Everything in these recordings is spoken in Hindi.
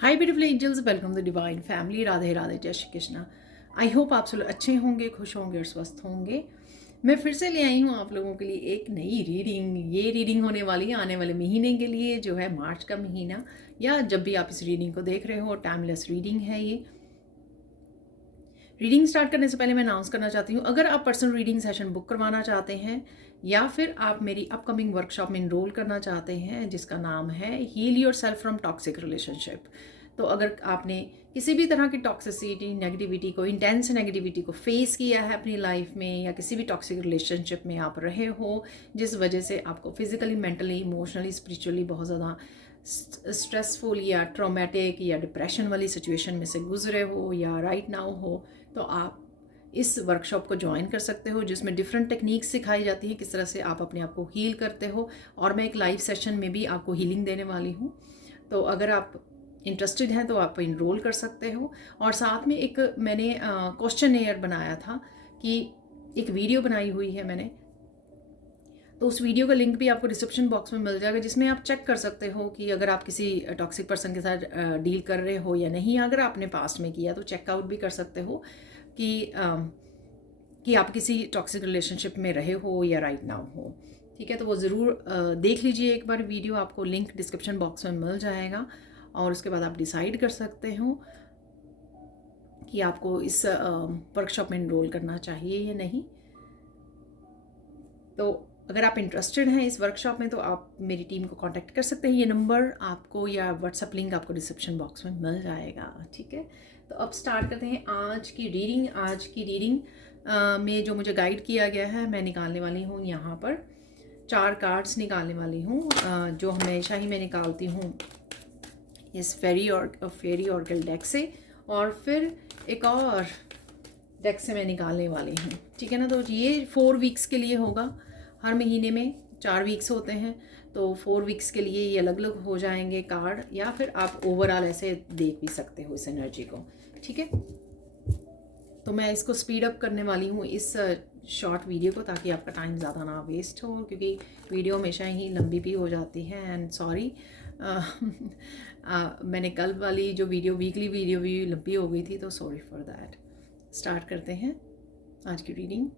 Hi beautiful angels, welcome to divine family. Radhe Radhe, जय श्री कृष्णा। आई होप आप सब अच्छे होंगे, खुश होंगे और स्वस्थ होंगे। मैं फिर से ले आई हूँ आप लोगों के लिए एक नई रीडिंग। ये रीडिंग होने वाली है आने वाले महीने के लिए, जो है मार्च का महीना, या जब भी आप इस रीडिंग को देख रहे हो। टाइमलेस रीडिंग है ये। रीडिंग स्टार्ट करने से पहले मैं अनाउंस करना चाहती हूँ, अगर आप पर्सनल रीडिंग सेशन बुक करवाना चाहते हैं या फिर आप मेरी अपकमिंग वर्कशॉप में इनरोल करना चाहते हैं जिसका नाम है heal yourself from toxic relationship, तो अगर आपने किसी भी तरह की टॉक्सिसिटी, नेगेटिविटी को, इंटेंस नेगेटिविटी को फेस किया है अपनी लाइफ में, या किसी भी टॉक्सिक रिलेशनशिप में आप रहे हो जिस वजह से आपको फिजिकली, मेंटली, इमोशनली, स्पिरिचुअली बहुत ज़्यादा स्ट्रेसफुल या ट्रॉमेटिक या डिप्रेशन वाली सिचुएशन में से गुजरे हो या राइट नाउ हो, तो आप इस वर्कशॉप को ज्वाइन कर सकते हो, जिसमें डिफरेंट टेक्निक्स सिखाई जाती हैं किस तरह से आप अपने आप को हील करते हो। और मैं एक लाइव सेशन में भी आपको हीलिंग देने वाली हूँ। तो अगर आप इंटरेस्टेड हैं तो आप इनरोल कर सकते हो। और साथ में एक मैंने क्वेश्चन एयर बनाया था, कि एक वीडियो बनाई हुई है मैंने, तो उस वीडियो का लिंक भी आपको डिस्क्रिप्शन बॉक्स में मिल जाएगा, जिसमें आप चेक कर सकते हो कि अगर आप किसी टॉक्सिक पर्सन के साथ डील कर रहे हो या नहीं। अगर आपने पास्ट में किया तो चेकआउट भी कर सकते हो कि आप किसी टॉक्सिक रिलेशनशिप में रहे हो या राइट नाउ हो। ठीक है, तो वो ज़रूर देख लीजिए एक बार वीडियो, आपको लिंक डिस्क्रिप्शन बॉक्स में मिल जाएगा। और उसके बाद आप डिसाइड कर सकते हो कि आपको इस वर्कशॉप में इनरोल करना चाहिए या नहीं। तो अगर आप इंटरेस्टेड हैं इस वर्कशॉप में तो आप मेरी टीम को कांटेक्ट कर सकते हैं। ये नंबर आपको या व्हाट्सएप लिंक आपको डिस्क्रिप्शन बॉक्स में मिल जाएगा। ठीक है, तो अब स्टार्ट करते हैं आज की रीडिंग। आज की रीडिंग में जो मुझे गाइड किया गया है, मैं निकालने वाली हूँ यहाँ पर 4 कार्ड्स निकालने वाली हूँ, जो हमेशा ही मैं निकालती हूँ इस फेरी ऑर्कल डेक से, और फिर एक और डेक से मैं निकालने वाली हूँ। ठीक है ना, तो ये 4 वीक्स के लिए होगा। हर महीने में 4 वीक्स होते हैं, तो 4 वीक्स के लिए ये अलग अलग हो जाएंगे कार्ड, या फिर आप ओवरऑल ऐसे देख भी सकते हो इस एनर्जी को। ठीक है, तो मैं इसको स्पीड अप करने वाली हूँ इस शॉर्ट वीडियो को, ताकि आपका टाइम ज़्यादा ना वेस्ट हो, क्योंकि वीडियो हमेशा ही लंबी भी हो जाती है। एंड सॉरी, मैंने कल वाली जो वीडियो, वीकली वीडियो भी लंबी हो गई थी, तो सॉरी फॉर दैट। स्टार्ट करते हैं आज की रीडिंग।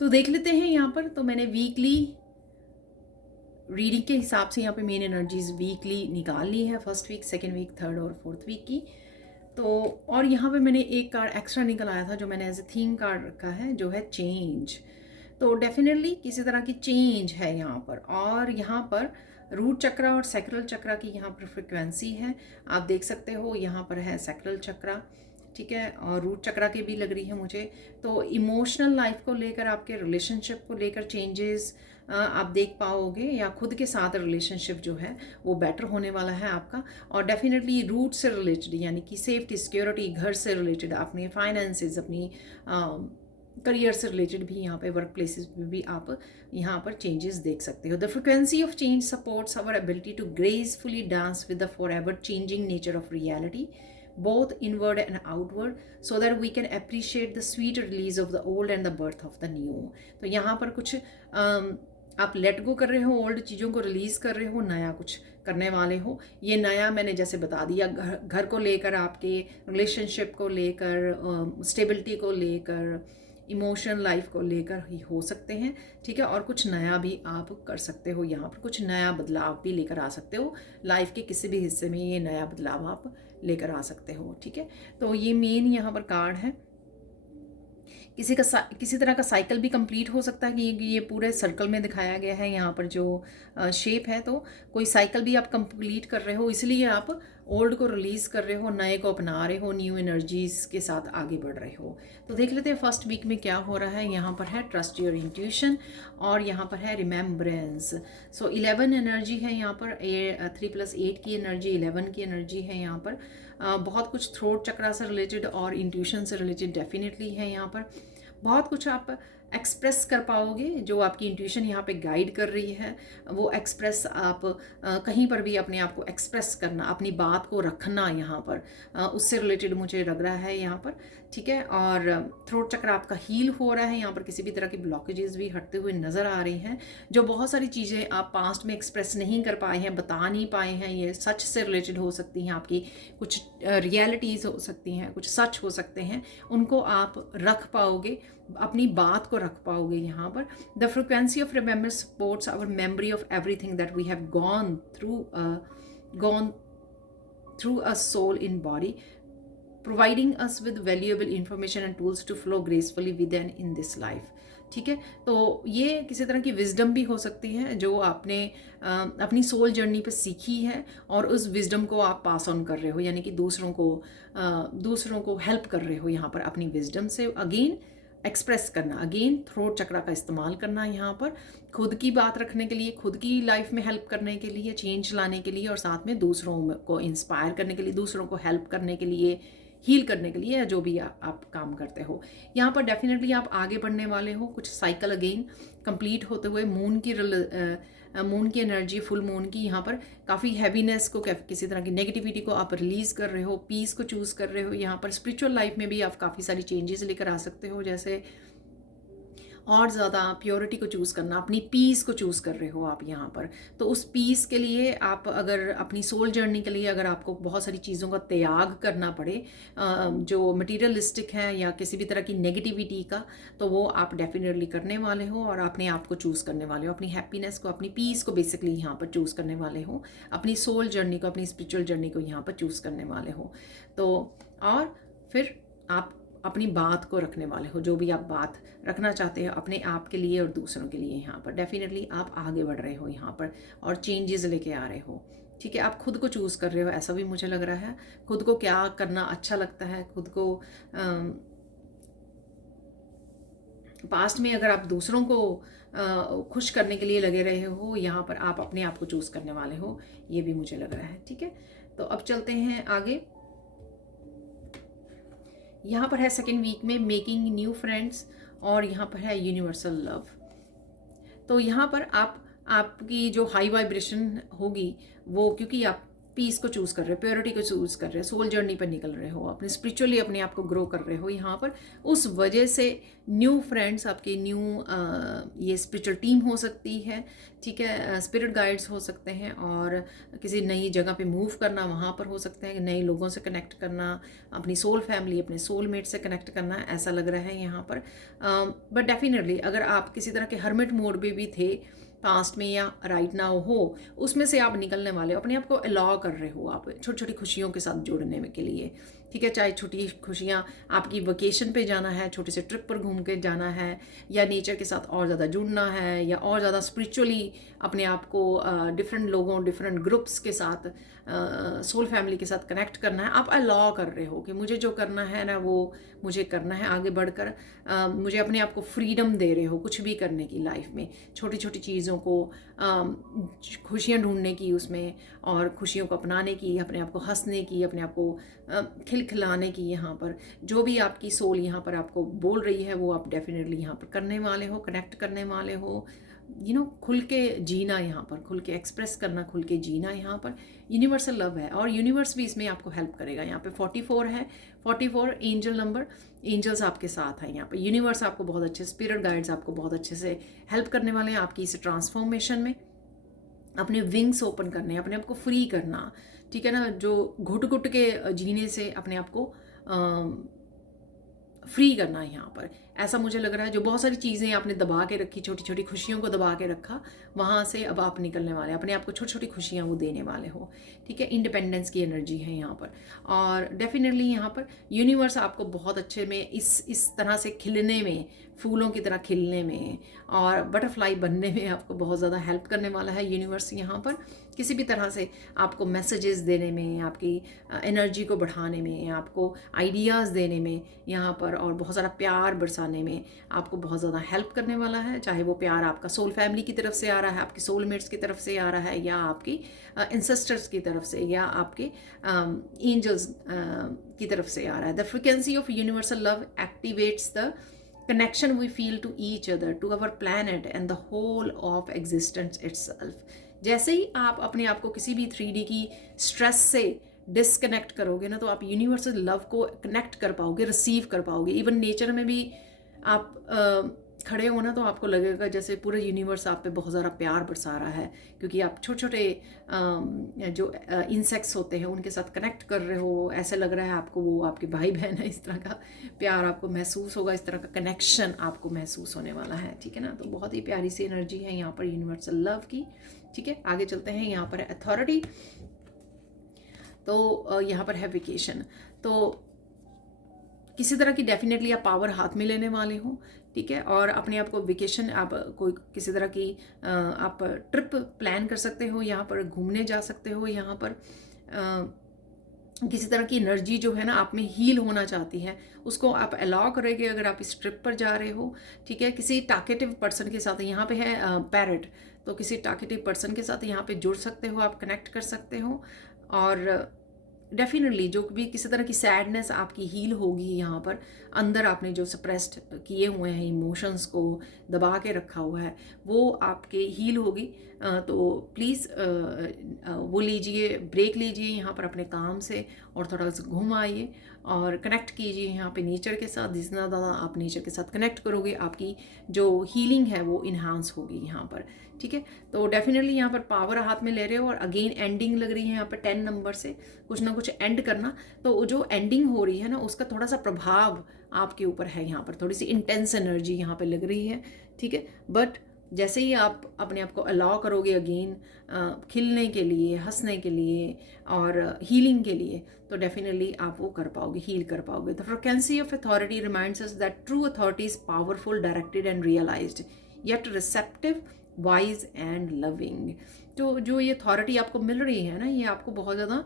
तो देख लेते हैं यहाँ पर। तो मैंने वीकली रीडिंग के हिसाब से यहाँ पे मेन एनर्जीज वीकली निकाल ली है, first week, second week, third और फोर्थ वीक की। तो और यहाँ पे मैंने एक कार्ड एक्स्ट्रा निकल आया था, जो मैंने एज ए थीम कार्ड रखा है, जो है चेंज। तो डेफिनेटली किसी तरह की चेंज है यहाँ पर। और यहाँ पर रूट चक्रा और सैक्रल चक्रा की यहाँ पर फ्रिक्वेंसी है, आप देख सकते हो। यहाँ पर है सैक्रल चक्रा, ठीक है, और रूट चक्रा की भी लग रही है मुझे। तो इमोशनल लाइफ को लेकर, आपके रिलेशनशिप को लेकर चेंजेस आप देख पाओगे, या खुद के साथ रिलेशनशिप जो है वो बेटर होने वाला है आपका। और डेफिनेटली रूट से रिलेटेड, यानी कि सेफ्टी, सिक्योरिटी, घर से रिलेटेड, अपने फाइनेंसेस, अपनी करियर से रिलेटेड भी यहाँ पे, वर्क प्लेसेस में भी आप यहाँ पर चेंजेस देख सकते हो। The frequency of change supports our ability to gracefully dance with the forever changing nature of reality, both inward and outward, so that we can appreciate the sweet release of the old and the birth of the new। तो यहाँ पर कुछ आप लेट गो कर रहे हो, ओल्ड चीज़ों को रिलीज़ कर रहे हो, नया कुछ करने वाले हो। ये नया मैंने जैसे बता दिया, घर को लेकर, आपके रिलेशनशिप को लेकर, स्टेबिलिटी को लेकर, इमोशनल लाइफ को लेकर ही हो सकते हैं। ठीक है, और कुछ नया भी आप कर सकते हो, यहाँ पर कुछ नया बदलाव भी लेकर आ सकते हो। लाइफ के किसी भी हिस्से में ये नया बदलाव आप लेकर आ सकते हो। ठीक है, तो ये मेन यहाँ पर कार्ड है किसी तरह का साइकिल भी कंप्लीट हो सकता है कि ये पूरे सर्कल में दिखाया गया है यहाँ पर जो शेप है। तो कोई साइकिल भी आप कंप्लीट कर रहे हो, इसलिए आप ओल्ड को रिलीज़ कर रहे हो, नए को अपना रहे हो, न्यू एनर्जीज़ के साथ आगे बढ़ रहे हो। तो देख लेते हैं फर्स्ट वीक में क्या हो रहा है। यहाँ पर है ट्रस्ट योर इंट्यूशन और यहाँ पर है रिमेम्बरेंस। सो 11 एनर्जी है यहाँ पर, 3+8 की एनर्जी, 11 की एनर्जी है यहाँ पर। बहुत कुछ थ्रोट चक्रा से रिलेटेड और इंट्यूशन से रिलेटेड डेफिनेटली है यहाँ पर। बहुत कुछ आप एक्सप्रेस कर पाओगे, जो आपकी इंट्यूशन यहाँ पे गाइड कर रही है वो एक्सप्रेस आप कहीं पर भी अपने आप को एक्सप्रेस करना, अपनी बात को रखना यहाँ पर, उससे रिलेटेड मुझे लग रहा है यहाँ पर। ठीक है, और थ्रोट चक्र आपका हील हो रहा है यहाँ पर, किसी भी तरह की ब्लॉकेजेस भी हटते हुए नज़र आ रही हैं। जो बहुत सारी चीज़ें आप पास्ट में एक्सप्रेस नहीं कर पाए हैं, बता नहीं पाए हैं, ये सच से रिलेटेड हो सकती हैं, आपकी कुछ रियलिटीज़ हो सकती हैं, कुछ सच हो सकते हैं, उनको आप रख पाओगे, अपनी बात को रख पाओगे यहाँ पर। The frequency of remember supports our memory of everything that we have gone through a soul in body, providing us with valuable information and tools to flow gracefully with an in this life. ठीक है, तो ये किसी तरह की विजडम भी हो सकती है जो आपने अपनी सोल जर्नी पे सीखी है और उस विजडम को आप पास ऑन कर रहे हो, यानी कि दूसरों को हेल्प कर रहे हो यहाँ पर अपनी विजडम से अगेन एक्सप्रेस करना, अगेन थ्रोट चक्रा का इस्तेमाल करना यहाँ पर, खुद की बात रखने के लिए, खुद की लाइफ में हेल्प करने के लिए, चेंज लाने के लिए, और साथ में दूसरों को इंस्पायर करने के लिए, दूसरों को हेल्प करने के लिए, हील करने के लिए, जो भी आप काम करते हो यहाँ पर डेफिनेटली आप आगे बढ़ने वाले हो। कुछ साइकिल अगेन कंप्लीट होते हुए मून की एनर्जी, फुल मून की यहाँ पर काफ़ी हैवीनेस को, किसी तरह की नेगेटिविटी को आप रिलीज़ कर रहे हो, पीस को चूज़ कर रहे हो यहाँ पर। स्पिरिचुअल लाइफ में भी आप काफ़ी सारी चेंजेस लेकर आ सकते हो, जैसे और ज़्यादा प्योरिटी को चूज़ करना, अपनी पीस को चूज़ कर रहे हो आप यहाँ पर। तो उस पीस के लिए आप अगर अपनी सोल जर्नी के लिए अगर आपको बहुत सारी चीज़ों का त्याग करना पड़े, जो मटीरियलिस्टिक है या किसी भी तरह की नेगेटिविटी का, तो वो आप डेफिनेटली करने वाले हो और अपने आप को चूज़ करने वाले हो, अपनी हैप्पीनेस को, अपनी पीस को बेसिकली यहाँ पर चूज़ करने वाले हो, अपनी सोल जर्नी को, अपनी स्पिरिचुअल जर्नी को यहाँ पर चूज़ करने वाले हो। तो और फिर आप अपनी बात को रखने वाले हो, जो भी आप बात रखना चाहते हो अपने आप के लिए और दूसरों के लिए, यहाँ पर डेफिनेटली आप आगे बढ़ रहे हो यहाँ पर और चेंजेस लेके आ रहे हो। ठीक है, आप खुद को चूज़ कर रहे हो, ऐसा भी मुझे लग रहा है। खुद को क्या करना अच्छा लगता है, खुद को पास्ट में अगर आप दूसरों को खुश करने के लिए लगे रहे हो, यहाँ पर आप अपने आप को चूज़ करने वाले हो, ये भी मुझे लग रहा है। ठीक है, तो अब चलते हैं आगे। यहाँ पर है सेकेंड वीक में मेकिंग न्यू फ्रेंड्स और यहाँ पर है यूनिवर्सल लव। तो यहाँ पर आपकी जो हाई वाइब्रेशन होगी वो, क्योंकि आप पीस को चूज़ कर रहे हो, प्योरिटी को चूज़ कर रहे हो, सोल जर्नी पर निकल रहे हो, अपने स्पिरिचुअली अपने आप को ग्रो कर रहे हो यहाँ पर, उस वजह से न्यू फ्रेंड्स, आपके न्यू ये स्पिरिचुअल टीम हो सकती है। ठीक है, स्पिरिट गाइड्स हो सकते हैं और किसी नई जगह पे मूव करना, वहाँ पर हो सकते हैं नए लोगों से कनेक्ट करना, अपनी सोल फैमिली, अपने सोलमेट से कनेक्ट करना, ऐसा लग रहा है यहाँ पर। बट डेफिनेटली अगर आप किसी तरह के हर्मिट मोड में भी थे पास्ट में या राइट नाउ हो, उसमें से आप निकलने वाले हो, अपने आप को अलाउ कर रहे हो आप छोटी छोटी खुशियों के साथ जुड़ने के लिए। ठीक है, चाहे छोटी खुशियाँ, आपकी वेकेशन पे जाना है, छोटे से ट्रिप पर घूम के जाना है, या नेचर के साथ और ज़्यादा जुड़ना है, या और ज़्यादा स्पिरिचुअली अपने आप को डिफरेंट लोगों, डिफरेंट ग्रुप्स के साथ, सोल फैमिली के साथ कनेक्ट करना है। आप अलाउ कर रहे हो कि मुझे जो करना है ना वो मुझे करना है आगे बढ़कर। मुझे अपने आप को फ्रीडम दे रहे हो कुछ भी करने की लाइफ में, छोटी छोटी चीज़ों को, खुशियाँ ढूंढने की उसमें, और खुशियों को अपनाने की, अपने आप को हंसने की, अपने आप को खिलखिलाने की। यहाँ पर जो भी आपकी सोल यहाँ पर आपको बोल रही है वो आप डेफिनेटली यहाँ पर करने वाले हो, कनेक्ट करने वाले हो। खुल के जीना, यहाँ पर खुल के एक्सप्रेस करना, खुल के जीना यहाँ पर यूनिवर्सल लव है, और यूनिवर्स भी इसमें आपको हेल्प करेगा। यहाँ पे 44 है, 44 एंजल नंबर, एंजल्स आपके साथ हैं यहाँ पे। यूनिवर्स आपको बहुत अच्छे, स्पिरिट गाइड्स आपको बहुत अच्छे से हेल्प करने वाले हैं आपकी इस ट्रांसफॉर्मेशन में, अपने विंग्स ओपन करने, अपने आप को फ्री करना। ठीक है ना, जो घुट के जीने से अपने आप को फ्री करना है यहाँ पर, ऐसा मुझे लग रहा है। जो बहुत सारी चीज़ें आपने दबा के रखी, छोटी छोटी खुशियों को दबा के रखा, वहाँ से अब आप निकलने वाले, अपने आप को छोटी छोटी खुशियाँ वो देने वाले हो। ठीक है, इंडिपेंडेंस की एनर्जी है यहाँ पर। और डेफिनेटली यहाँ पर यूनिवर्स आपको बहुत अच्छे में इस तरह से खिलने में, फूलों की तरह खिलने में और बटरफ्लाई बनने में आपको बहुत ज़्यादा हेल्प करने वाला है यूनिवर्स यहाँ पर। किसी भी तरह से आपको मैसेजेस देने में, आपकी एनर्जी को बढ़ाने में, आपको आइडियाज़ देने में यहाँ पर, और बहुत सारा प्यार बरसाने में आपको बहुत ज़्यादा हेल्प करने वाला है। चाहे वो प्यार आपका सोल फैमिली की तरफ से आ रहा है, आपके सोलमेट्स की तरफ से आ रहा है, या आपकी इंसेस्टर्स की तरफ से, या आपके एंजल्स की तरफ से आ रहा है। The frequency of universal love activates the connection we feel to each other, to our planet and the whole of existence itself। जैसे ही आप अपने आप को किसी भी 3D की स्ट्रेस से डिसकनेक्ट करोगे ना, तो आप यूनिवर्सल लव को कनेक्ट कर पाओगे, रिसीव कर पाओगे। इवन नेचर में भी आप खड़े हो ना, तो आपको लगेगा जैसे पूरा यूनिवर्स आप पे बहुत ज़्यादा प्यार बरसा रहा है, क्योंकि आप छोटे छोटे जो इंसेक्ट्स होते हैं उनके साथ कनेक्ट कर रहे हो। ऐसे लग रहा है आपको वो आपके भाई बहन है, इस तरह का प्यार आपको महसूस होगा, इस तरह का कनेक्शन आपको महसूस होने वाला है। ठीक है ना, तो बहुत ही प्यारी सी एनर्जी है यहाँ पर यूनिवर्सल लव की। ठीक है, आगे चलते हैं। यहाँ पर है अथॉरिटी, तो यहाँ पर है वेकेशन। तो किसी तरह की डेफिनेटली आप पावर हाथ में लेने वाले हो। ठीक है, और अपने आप को वेकेशन, आप कोई किसी तरह की आप ट्रिप प्लान कर सकते हो, यहाँ पर घूमने जा सकते हो। यहाँ पर किसी तरह की एनर्जी जो है ना आप में हील होना चाहती है, उसको आप अलाउ करेंगे अगर आप इस ट्रिप पर जा रहे हो। ठीक है, किसी टाकेटिव पर्सन के साथ, यहाँ पे है पैरट, तो किसी टाकेटिव पर्सन के साथ यहाँ पे जुड़ सकते हो, आप कनेक्ट कर सकते हो। और डेफिनेटली जो भी किसी तरह की सैडनेस आपकी हील होगी यहाँ पर, अंदर आपने जो सप्रेस्ड किए हुए हैं इमोशंस को दबा के रखा हुआ है, वो आपके हील होगी। तो प्लीज़ वो लीजिए, ब्रेक लीजिए यहाँ पर अपने काम से, और थोड़ा सा घूम आइए और कनेक्ट कीजिए यहाँ पे नेचर के साथ। जितना ज़्यादा आप नेचर के साथ कनेक्ट करोगे, आपकी जो हीलिंग है वो इन्हांस होगी यहाँ पर। ठीक है, तो डेफिनेटली यहाँ पर पावर हाथ में ले रहे हो, और अगेन एंडिंग लग रही है यहाँ पर 10 नंबर से, कुछ ना कुछ एंड करना। तो जो एंडिंग हो रही है ना, उसका थोड़ा सा प्रभाव आपके ऊपर है यहाँ पर, थोड़ी सी इंटेंस एनर्जी यहाँ पे लग रही है। ठीक है, बट जैसे ही आप अपने आप को अलाउ करोगे अगेन खिलने के लिए, हंसने के लिए और हीलिंग के लिए, तो डेफिनेटली आप वो कर पाओगे, हील कर पाओगे। The frequency of authority reminds us that true authority is powerful, directed and realised, yet receptive, wise and loving. तो जो ये अथॉरिटी आपको मिल रही है ना, ये आपको बहुत ज़्यादा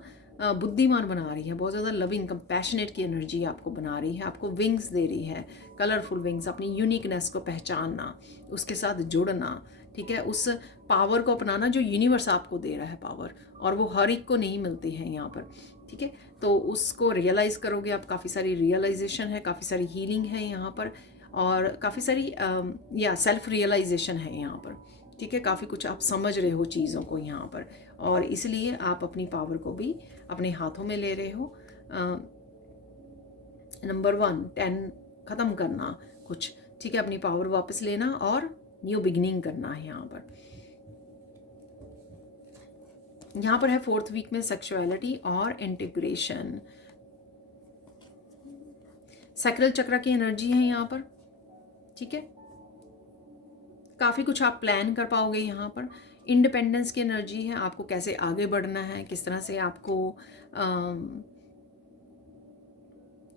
बुद्धिमान बना रही है, बहुत ज़्यादा लविंग, कंपैशनेट की एनर्जी आपको बना रही है, आपको विंग्स दे रही है, कलरफुल विंग्स, अपनी यूनिकनेस को पहचानना, उसके साथ जुड़ना। ठीक है, उस पावर को अपनाना जो यूनिवर्स आपको दे रहा है पावर, और वो हर एक को नहीं मिलती है यहाँ पर। ठीक है, तो उसको रियलाइज़ करोगे आप। काफ़ी सारी रियलाइजेशन है, काफ़ी सारी हीलिंग है यहाँ पर, और काफ़ी सारी या सेल्फ रियलाइजेशन है यहाँ पर। ठीक है, काफ़ी कुछ आप समझ रहे हो चीज़ों को यहाँ पर, और इसलिए आप अपनी पावर को भी अपने हाथों में ले रहे हो। नंबर 1, 10 ख़त्म करना कुछ। ठीक है, अपनी पावर वापस लेना और न्यू बिगिनिंग करना है यहाँ पर। यहाँ पर है 4th वीक में सेक्सुअलिटी और इंटीग्रेशन। सैक्रल चक्र की एनर्जी है यहाँ पर। ठीक है, काफ़ी कुछ आप प्लान कर पाओगे यहाँ पर। इंडिपेंडेंस की एनर्जी है, आपको कैसे आगे बढ़ना है, किस तरह से आपको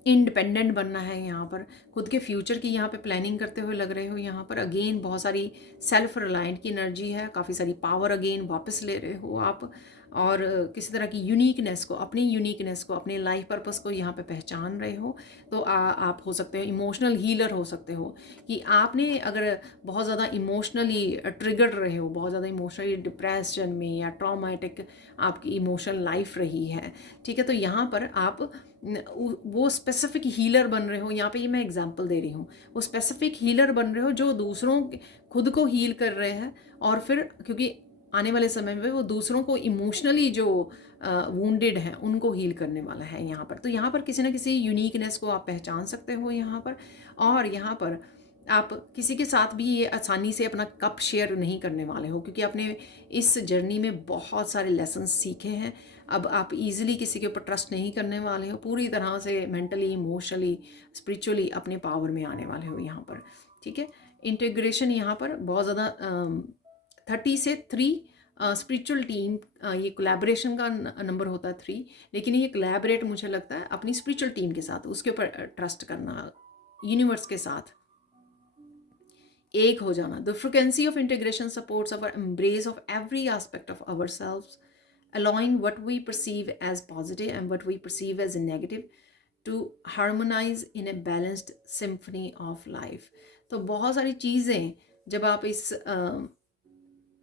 इंडिपेंडेंट बनना है। यहाँ पर खुद के फ्यूचर की यहाँ पे प्लानिंग करते हुए लग रहे हो। यहाँ पर अगेन बहुत सारी सेल्फ रिलायंट की एनर्जी है, काफ़ी सारी पावर अगेन वापस ले रहे हो आप, और किसी तरह की यूनिकनेस को, अपनी यूनिकनेस को, अपने लाइफ पर्पस को यहाँ पे पहचान रहे हो। तो आप हो सकते हो इमोशनल हीलर हो सकते हो, कि आपने अगर बहुत ज़्यादा इमोशनली ट्रिगर्ड रहे हो, बहुत ज़्यादा इमोशनली डिप्रेशन में या ट्रॉमेटिक आपकी इमोशनल लाइफ रही है। ठीक है, तो यहाँ पर आप वो स्पेसिफिक हीलर बन रहे हो। यहाँ पे ये मैं एग्जांपल दे रही हूँ, वो स्पेसिफिक हीलर बन रहे हो जो दूसरों खुद को हील कर रहे हैं, और फिर क्योंकि आने वाले समय में वो दूसरों को इमोशनली जो वुंडेड हैं उनको हील करने वाला है यहाँ पर। तो यहाँ पर किसी न किसी यूनिकनेस को आप पहचान सकते हो यहाँ पर। और यहाँ पर आप किसी के साथ भी ये आसानी से अपना कप शेयर नहीं करने वाले हो, क्योंकि आपने इस जर्नी में बहुत सारे लेसन्स सीखे हैं। अब आप इजीली किसी के ऊपर ट्रस्ट नहीं करने वाले हो, पूरी तरह से मेंटली, इमोशनली, स्पिरिचुअली अपने पावर में आने वाले हो यहाँ पर। ठीक है, इंटीग्रेशन यहाँ पर बहुत ज़्यादा 30 से 3 स्पिरिचुअल टीम, ये कोलैबोरेशन का नंबर होता है 3, लेकिन ये कोलैबोरेट मुझे लगता है अपनी स्पिरिचुअल टीम के साथ, उसके ऊपर ट्रस्ट करना, यूनिवर्स के साथ एक हो जाना। The frequency of integration supports our embrace of every aspect of our selves, allowing what we perceive as positive and what we perceive as negative to harmonize in a balanced symphony of life। तो बहुत सारी चीज़ें जब आप इस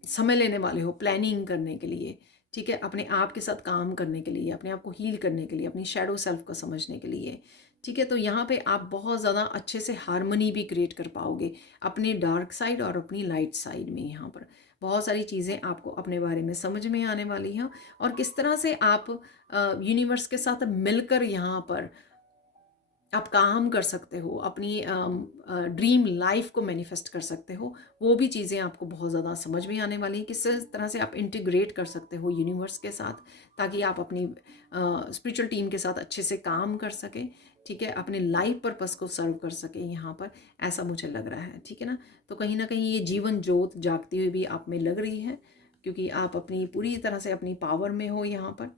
समय लेने वाले हो प्लानिंग करने के लिए, ठीक है, अपने आप के साथ काम करने के लिए, अपने आप को हील करने के लिए, अपनी शैडो सेल्फ को समझने के लिए, ठीक है, तो यहाँ पे आप बहुत ज़्यादा अच्छे से हार्मनी भी क्रिएट कर पाओगे अपने डार्क साइड और अपनी लाइट साइड में। यहाँ पर बहुत सारी चीज़ें आपको अपने बारे में समझ में आने वाली हैं, और किस तरह से आप यूनिवर्स के साथ मिलकर यहाँ पर आप काम कर सकते हो, अपनी ड्रीम लाइफ को मैनिफेस्ट कर सकते हो, वो भी चीज़ें आपको बहुत ज़्यादा समझ में आने वाली हैं। किस तरह से आप इंटीग्रेट कर सकते हो यूनिवर्स के साथ, ताकि आप अपनी स्पिरिचुअल टीम के साथ अच्छे से काम कर सकें, ठीक है, अपने लाइफ पर्पस को सर्व कर सकें यहाँ पर, ऐसा मुझे लग रहा है। ठीक है ना, तो कहीं ना कहीं ये जीवन ज्योत जागती हुई भी आप में लग रही है, क्योंकि आप अपनी पूरी तरह से अपनी पावर में हो, यहाँ पर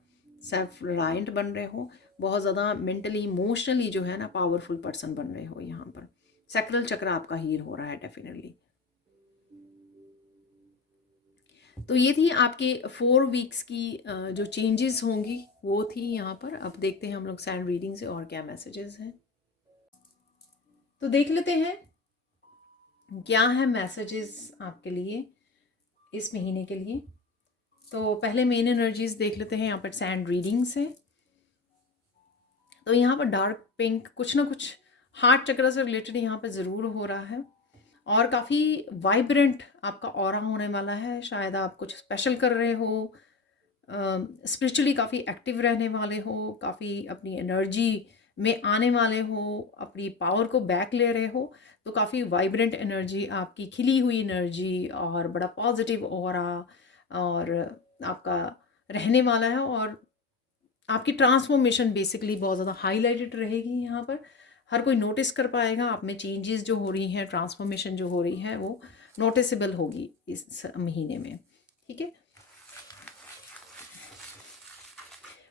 सेल्फ रिलायंट बन रहे हो, बहुत ज़्यादा मेंटली इमोशनली जो है ना पावरफुल पर्सन बन रहे हो। यहाँ पर सैक्रल चक्र आपका हील हो रहा है डेफिनेटली। तो ये थी आपके 4 वीक्स की जो चेंजेस होंगी वो थी यहाँ पर। अब देखते हैं हम लोग सैंड रीडिंग से और क्या मैसेजेस हैं। तो देख लेते हैं क्या है मैसेजेस आपके लिए इस महीने के लिए। तो पहले मेन एनर्जीज देख लेते हैं यहाँ पर सैंड रीडिंग से। तो यहाँ पर डार्क पिंक कुछ ना कुछ हार्ट चक्र से रिलेटेड यहाँ पर ज़रूर हो रहा है, और काफ़ी वाइब्रेंट आपका ऑरा होने वाला है। शायद आप कुछ स्पेशल कर रहे हो, स्पिरिचुअली काफ़ी एक्टिव रहने वाले हो, काफ़ी अपनी एनर्जी में आने वाले हो, अपनी पावर को बैक ले रहे हो। तो काफ़ी वाइब्रेंट एनर्जी आपकी, खिली हुई एनर्जी और बड़ा पॉजिटिव ऑरा और आपका रहने वाला है, और आपकी ट्रांसफॉर्मेशन बेसिकली बहुत ज़्यादा हाईलाइटेड रहेगी। यहाँ पर हर कोई नोटिस कर पाएगा आप में चेंजेस जो हो रही हैं, ट्रांसफॉर्मेशन जो हो रही है वो नोटिसेबल होगी इस महीने में। ठीक है,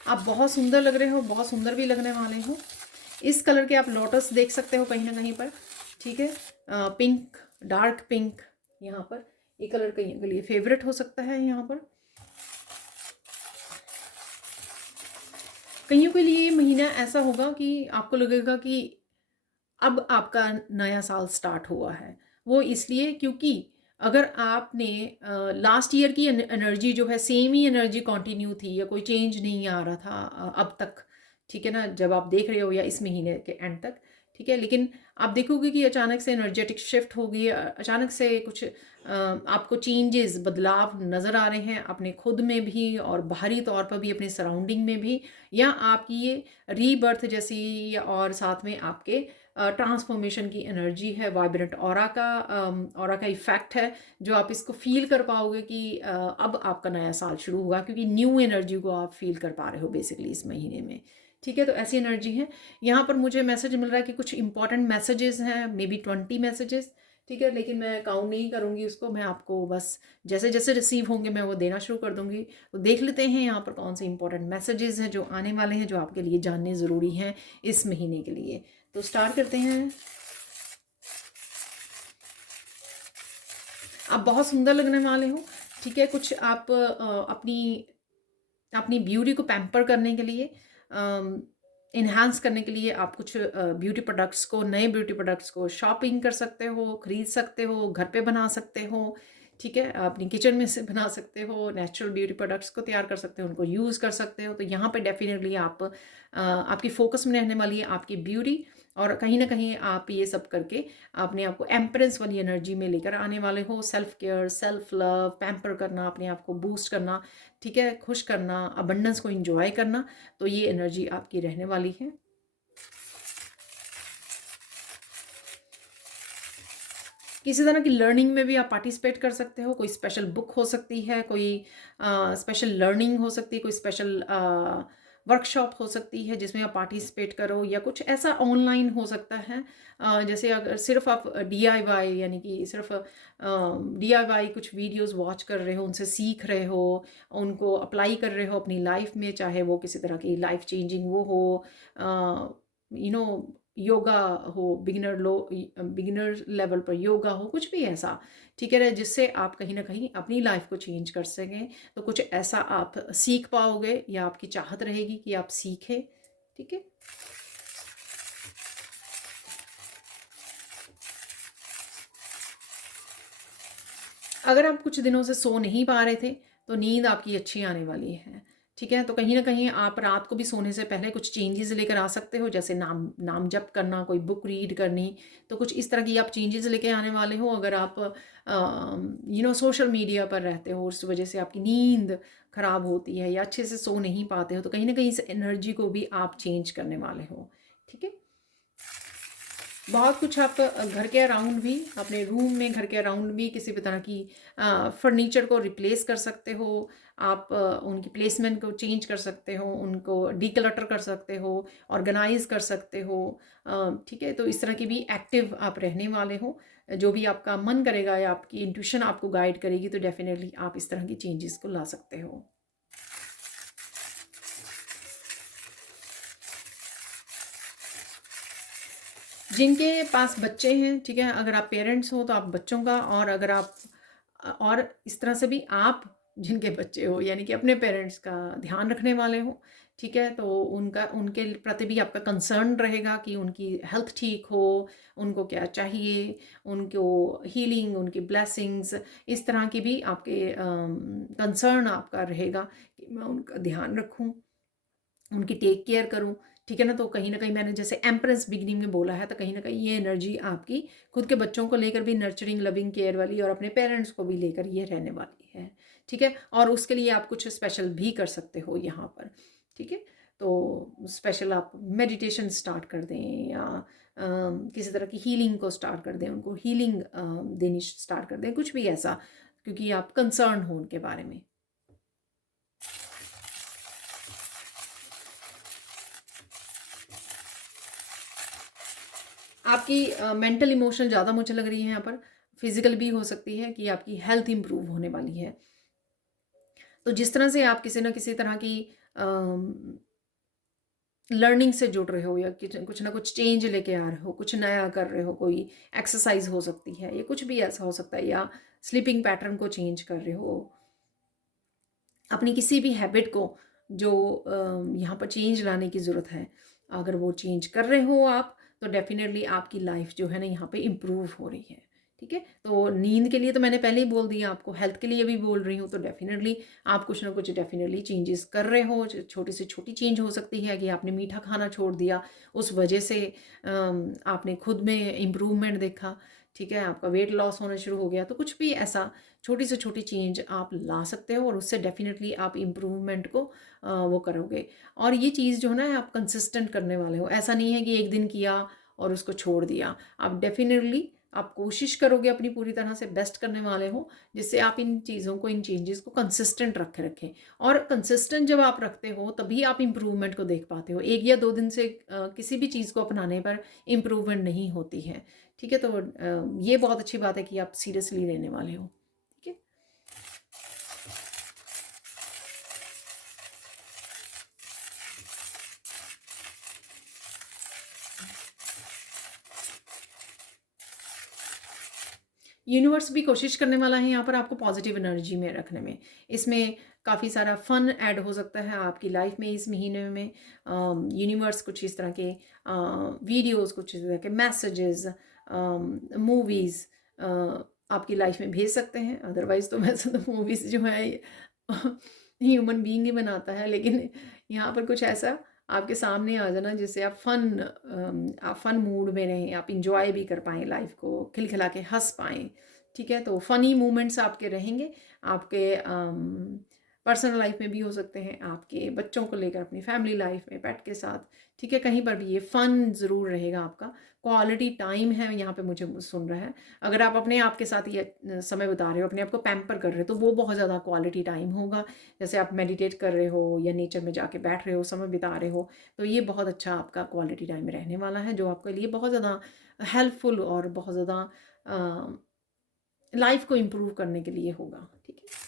आप बहुत सुंदर लग रहे हो, बहुत सुंदर भी लगने वाले हो। इस कलर के आप लोटस देख सकते हो कहीं ना कहीं पर। ठीक है, पिंक, डार्क पिंक, यहाँ पर ये कलर कहीं के लिए फेवरेट हो सकता है। यहाँ पर कईयों के लिए महीना ऐसा होगा कि आपको लगेगा कि अब आपका नया साल स्टार्ट हुआ है। वो इसलिए क्योंकि अगर आपने लास्ट ईयर की एनर्जी जो है सेम ही एनर्जी कंटिन्यू थी, या कोई चेंज नहीं आ रहा था अब तक, ठीक है ना, जब आप देख रहे हो या इस महीने के एंड तक, ठीक है, लेकिन आप देखोगे कि अचानक से एनर्जेटिक शिफ्ट होगी, अचानक से कुछ आपको चेंजेस, बदलाव नज़र आ रहे हैं अपने खुद में भी और बाहरी तौर पर भी, अपने सराउंडिंग में भी, या आपकी ये रीबर्थ जैसी, और साथ में आपके ट्रांसफॉर्मेशन की एनर्जी है, वाइब्रेंट ऑरा का इफेक्ट है, जो आप इसको फील कर पाओगे कि अब आपका नया साल शुरू हुआ, क्योंकि न्यू एनर्जी को आप फील कर पा रहे हो बेसिकली इस महीने में। ठीक है, तो ऐसी एनर्जी है। यहाँ पर मुझे मैसेज मिल रहा है कि कुछ इंपॉर्टेंट मैसेजेस हैं, मे बी 20 मैसेजेस। ठीक है, लेकिन मैं काउंट नहीं करूँगी उसको, मैं आपको बस जैसे जैसे रिसीव होंगे मैं वो देना शुरू कर दूँगी। तो देख लेते हैं यहाँ पर कौन से इंपॉर्टेंट मैसेजेस हैं जो आने वाले हैं, जो आपके लिए जानने ज़रूरी हैं इस महीने के लिए। तो स्टार्ट करते हैं। आप बहुत सुंदर लगने वाले हो। ठीक है, कुछ आप अपनी ब्यूटी को पैम्पर करने के लिए, इन्हांस करने के लिए आप कुछ ब्यूटी प्रोडक्ट्स को, नए ब्यूटी प्रोडक्ट्स को शॉपिंग कर सकते हो, खरीद सकते हो, घर पे बना सकते हो। ठीक है, अपनी किचन में से बना सकते हो, नेचुरल ब्यूटी प्रोडक्ट्स को तैयार कर सकते हो, उनको यूज़ कर सकते हो। तो यहाँ पे डेफिनेटली आपकी फोकस में रहने वाली है आपकी ब्यूटी, और कहीं ना कहीं आप ये सब करके अपने आप को एम्प्रेस वाली एनर्जी में लेकर आने वाले हो। Self care, self love, pamper करना, अपने आप को बूस्ट करना, ठीक है, खुश करना, अबंडेंस को एंजॉय करना, तो ये एनर्जी आपकी रहने वाली है। किसी तरह की लर्निंग में भी आप पार्टिसिपेट कर सकते हो। कोई स्पेशल बुक हो सकती है, कोई स्पेशल लर्निंग हो सकती है, कोई स्पेशल वर्कशॉप हो सकती है जिसमें आप पार्टिसिपेट करो, या कुछ ऐसा ऑनलाइन हो सकता है। जैसे अगर सिर्फ आप डीआईवाई यानी कि सिर्फ डीआईवाई कुछ वीडियोस वॉच कर रहे हो, उनसे सीख रहे हो, उनको अप्लाई कर रहे हो अपनी लाइफ में, चाहे वो किसी तरह की लाइफ चेंजिंग वो हो, यू नो योगा हो, बिगिनर लेवल पर योगा हो, कुछ भी ऐसा, ठीक है, जिससे आप कहीं ना कहीं अपनी लाइफ को चेंज कर सकें। तो कुछ ऐसा आप सीख पाओगे, या आपकी चाहत रहेगी कि आप सीखें। ठीक है। अगर आप कुछ दिनों से सो नहीं पा रहे थे, तो नींद आपकी अच्छी आने वाली है। ठीक है, तो कहीं ना कहीं आप रात को भी सोने से पहले कुछ चेंजेस लेकर आ सकते हो, जैसे नाम नाम जप करना, कोई बुक रीड करनी। तो कुछ इस तरह की आप चेंजेस लेके आने वाले हो। अगर आप सोशल मीडिया पर रहते हो, उस वजह से आपकी नींद खराब होती है या अच्छे से सो नहीं पाते हो, तो कहीं ना कहीं इस एनर्जी को भी आप चेंज करने वाले हो। ठीक है। बहुत कुछ आप घर के अराउंड भी, अपने रूम में, घर के अराउंड भी किसी भी तरह की फर्नीचर को रिप्लेस कर सकते हो। आप उनकी प्लेसमेंट को चेंज कर सकते हो, उनको डीक्लटर कर सकते हो, ऑर्गेनाइज कर सकते हो। ठीक है, तो इस तरह की भी एक्टिव आप रहने वाले हो। जो भी आपका मन करेगा या आपकी इंट्यूशन आपको गाइड करेगी, तो डेफिनेटली आप इस तरह की चेंजेस को ला सकते हो। जिनके पास बच्चे हैं, ठीक है, अगर आप पेरेंट्स हो तो आप बच्चों का, और अगर आप और इस तरह से भी आप जिनके बच्चे हो यानी कि अपने पेरेंट्स का ध्यान रखने वाले हो, ठीक है, तो उनके प्रति भी आपका कंसर्न रहेगा कि उनकी हेल्थ ठीक हो, उनको क्या चाहिए, उनको हीलिंग, उनकी ब्लेसिंग्स, इस तरह की भी आपके कंसर्न आपका रहेगा कि मैं उनका ध्यान रखूं, उनकी टेक केयर करूं। ठीक है ना। तो कहीं ना कहीं मैंने जैसे एम्प्रेस बिगनिंग में बोला है, तो कहीं ना कहीं ये एनर्जी आपकी खुद के बच्चों को लेकर भी नर्चरिंग, लविंग, केयर वाली, और अपने पेरेंट्स को भी लेकर ये रहने वाली है। ठीक है, और उसके लिए आप कुछ स्पेशल भी कर सकते हो यहाँ पर। ठीक है, तो स्पेशल आप मेडिटेशन स्टार्ट कर दें, या किसी तरह की हीलिंग को स्टार्ट कर दें, उनको हीलिंग देनी स्टार्ट कर दें, कुछ भी ऐसा, क्योंकि आप कंसर्न हो उनके बारे में। आपकी मेंटल इमोशनल ज़्यादा मुझे लग रही है यहाँ पर। फिजिकल भी हो सकती है कि आपकी हेल्थ इंप्रूव होने वाली है। तो जिस तरह से आप किसी ना किसी तरह की लर्निंग से जुड़ रहे हो, या कुछ ना कुछ चेंज लेके आ रहे हो, कुछ नया कर रहे हो, कोई एक्सरसाइज हो सकती है, या कुछ भी ऐसा हो सकता है, या स्लीपिंग पैटर्न को चेंज कर रहे हो, अपनी किसी भी हैबिट को जो यहाँ पर चेंज लाने की ज़रूरत है, अगर वो चेंज कर रहे हो आप, तो डेफिनेटली आपकी लाइफ जो है ना यहाँ पे इम्प्रूव हो रही है। ठीक है, तो नींद के लिए तो मैंने पहले ही बोल दिया आपको, हेल्थ के लिए भी बोल रही हूँ, तो डेफिनेटली आप कुछ ना कुछ डेफिनेटली चेंजेस कर रहे हो। छोटी से छोटी चेंज हो सकती है कि आपने मीठा खाना छोड़ दिया, उस वजह से आपने खुद में इम्प्रूवमेंट देखा। ठीक है, आपका वेट लॉस होना शुरू हो गया, तो कुछ भी ऐसा छोटी से छोटी चेंज आप ला सकते हो, और उससे डेफिनेटली आप इम्प्रूवमेंट को वो करोगे। और ये चीज़ जो है ना, आप कंसिस्टेंट करने वाले हो। ऐसा नहीं है कि एक दिन किया और उसको छोड़ दिया। आप डेफिनेटली आप कोशिश करोगे, अपनी पूरी तरह से बेस्ट करने वाले हो, जिससे आप इन चीज़ों को, इन चेंजेस को कंसिस्टेंट रखें। और कंसिस्टेंट जब आप रखते हो, तभी आप इम्प्रूवमेंट को देख पाते हो। 1 या 2 दिन से किसी भी चीज़ को अपनाने पर इम्प्रूवमेंट नहीं होती है। ठीक है, तो ये बहुत अच्छी बात है कि आप सीरियसली लेने वाले हो। ठीक है। यूनिवर्स भी कोशिश करने वाला है यहाँ पर आपको पॉजिटिव एनर्जी में रखने में। इसमें काफ़ी सारा फन ऐड हो सकता है आपकी लाइफ में इस महीने में। यूनिवर्स कुछ इस तरह के वीडियोस, कुछ इस तरह के मैसेजेस, मूवीज़ आपकी लाइफ में भेज सकते हैं। अदरवाइज़ तो वैसे तो मूवीज़ जो है ह्यूमन बीइंग ही बनाता है, लेकिन यहाँ पर कुछ ऐसा आपके सामने आ जाना जिससे आप फन मूड में रहें, आप इंजॉय भी कर पाएँ लाइफ को, खिलखिला के हँस पाएँ। ठीक है, तो फ़नी मोमेंट्स आपके रहेंगे, आपके पर्सनल लाइफ में भी हो सकते हैं, आपके बच्चों को लेकर, अपनी फैमिली लाइफ में, पेट के साथ, ठीक है, कहीं पर भी ये फ़न ज़रूर रहेगा आपका। क्वालिटी टाइम है यहाँ पे मुझे सुन रहा है। अगर आप अपने आप के साथ ये समय बिता रहे हो, अपने आप को पैम्पर कर रहे हो, तो वो बहुत ज़्यादा क्वालिटी टाइम होगा। जैसे आप मेडिटेट कर रहे हो या नेचर में जाके बैठ रहे हो, समय बिता रहे हो, तो ये बहुत अच्छा आपका क्वालिटी टाइम रहने वाला है, जो आपके लिए बहुत ज़्यादा हेल्पफुल और बहुत ज़्यादा लाइफ को इम्प्रूव करने के लिए होगा, ठीक है।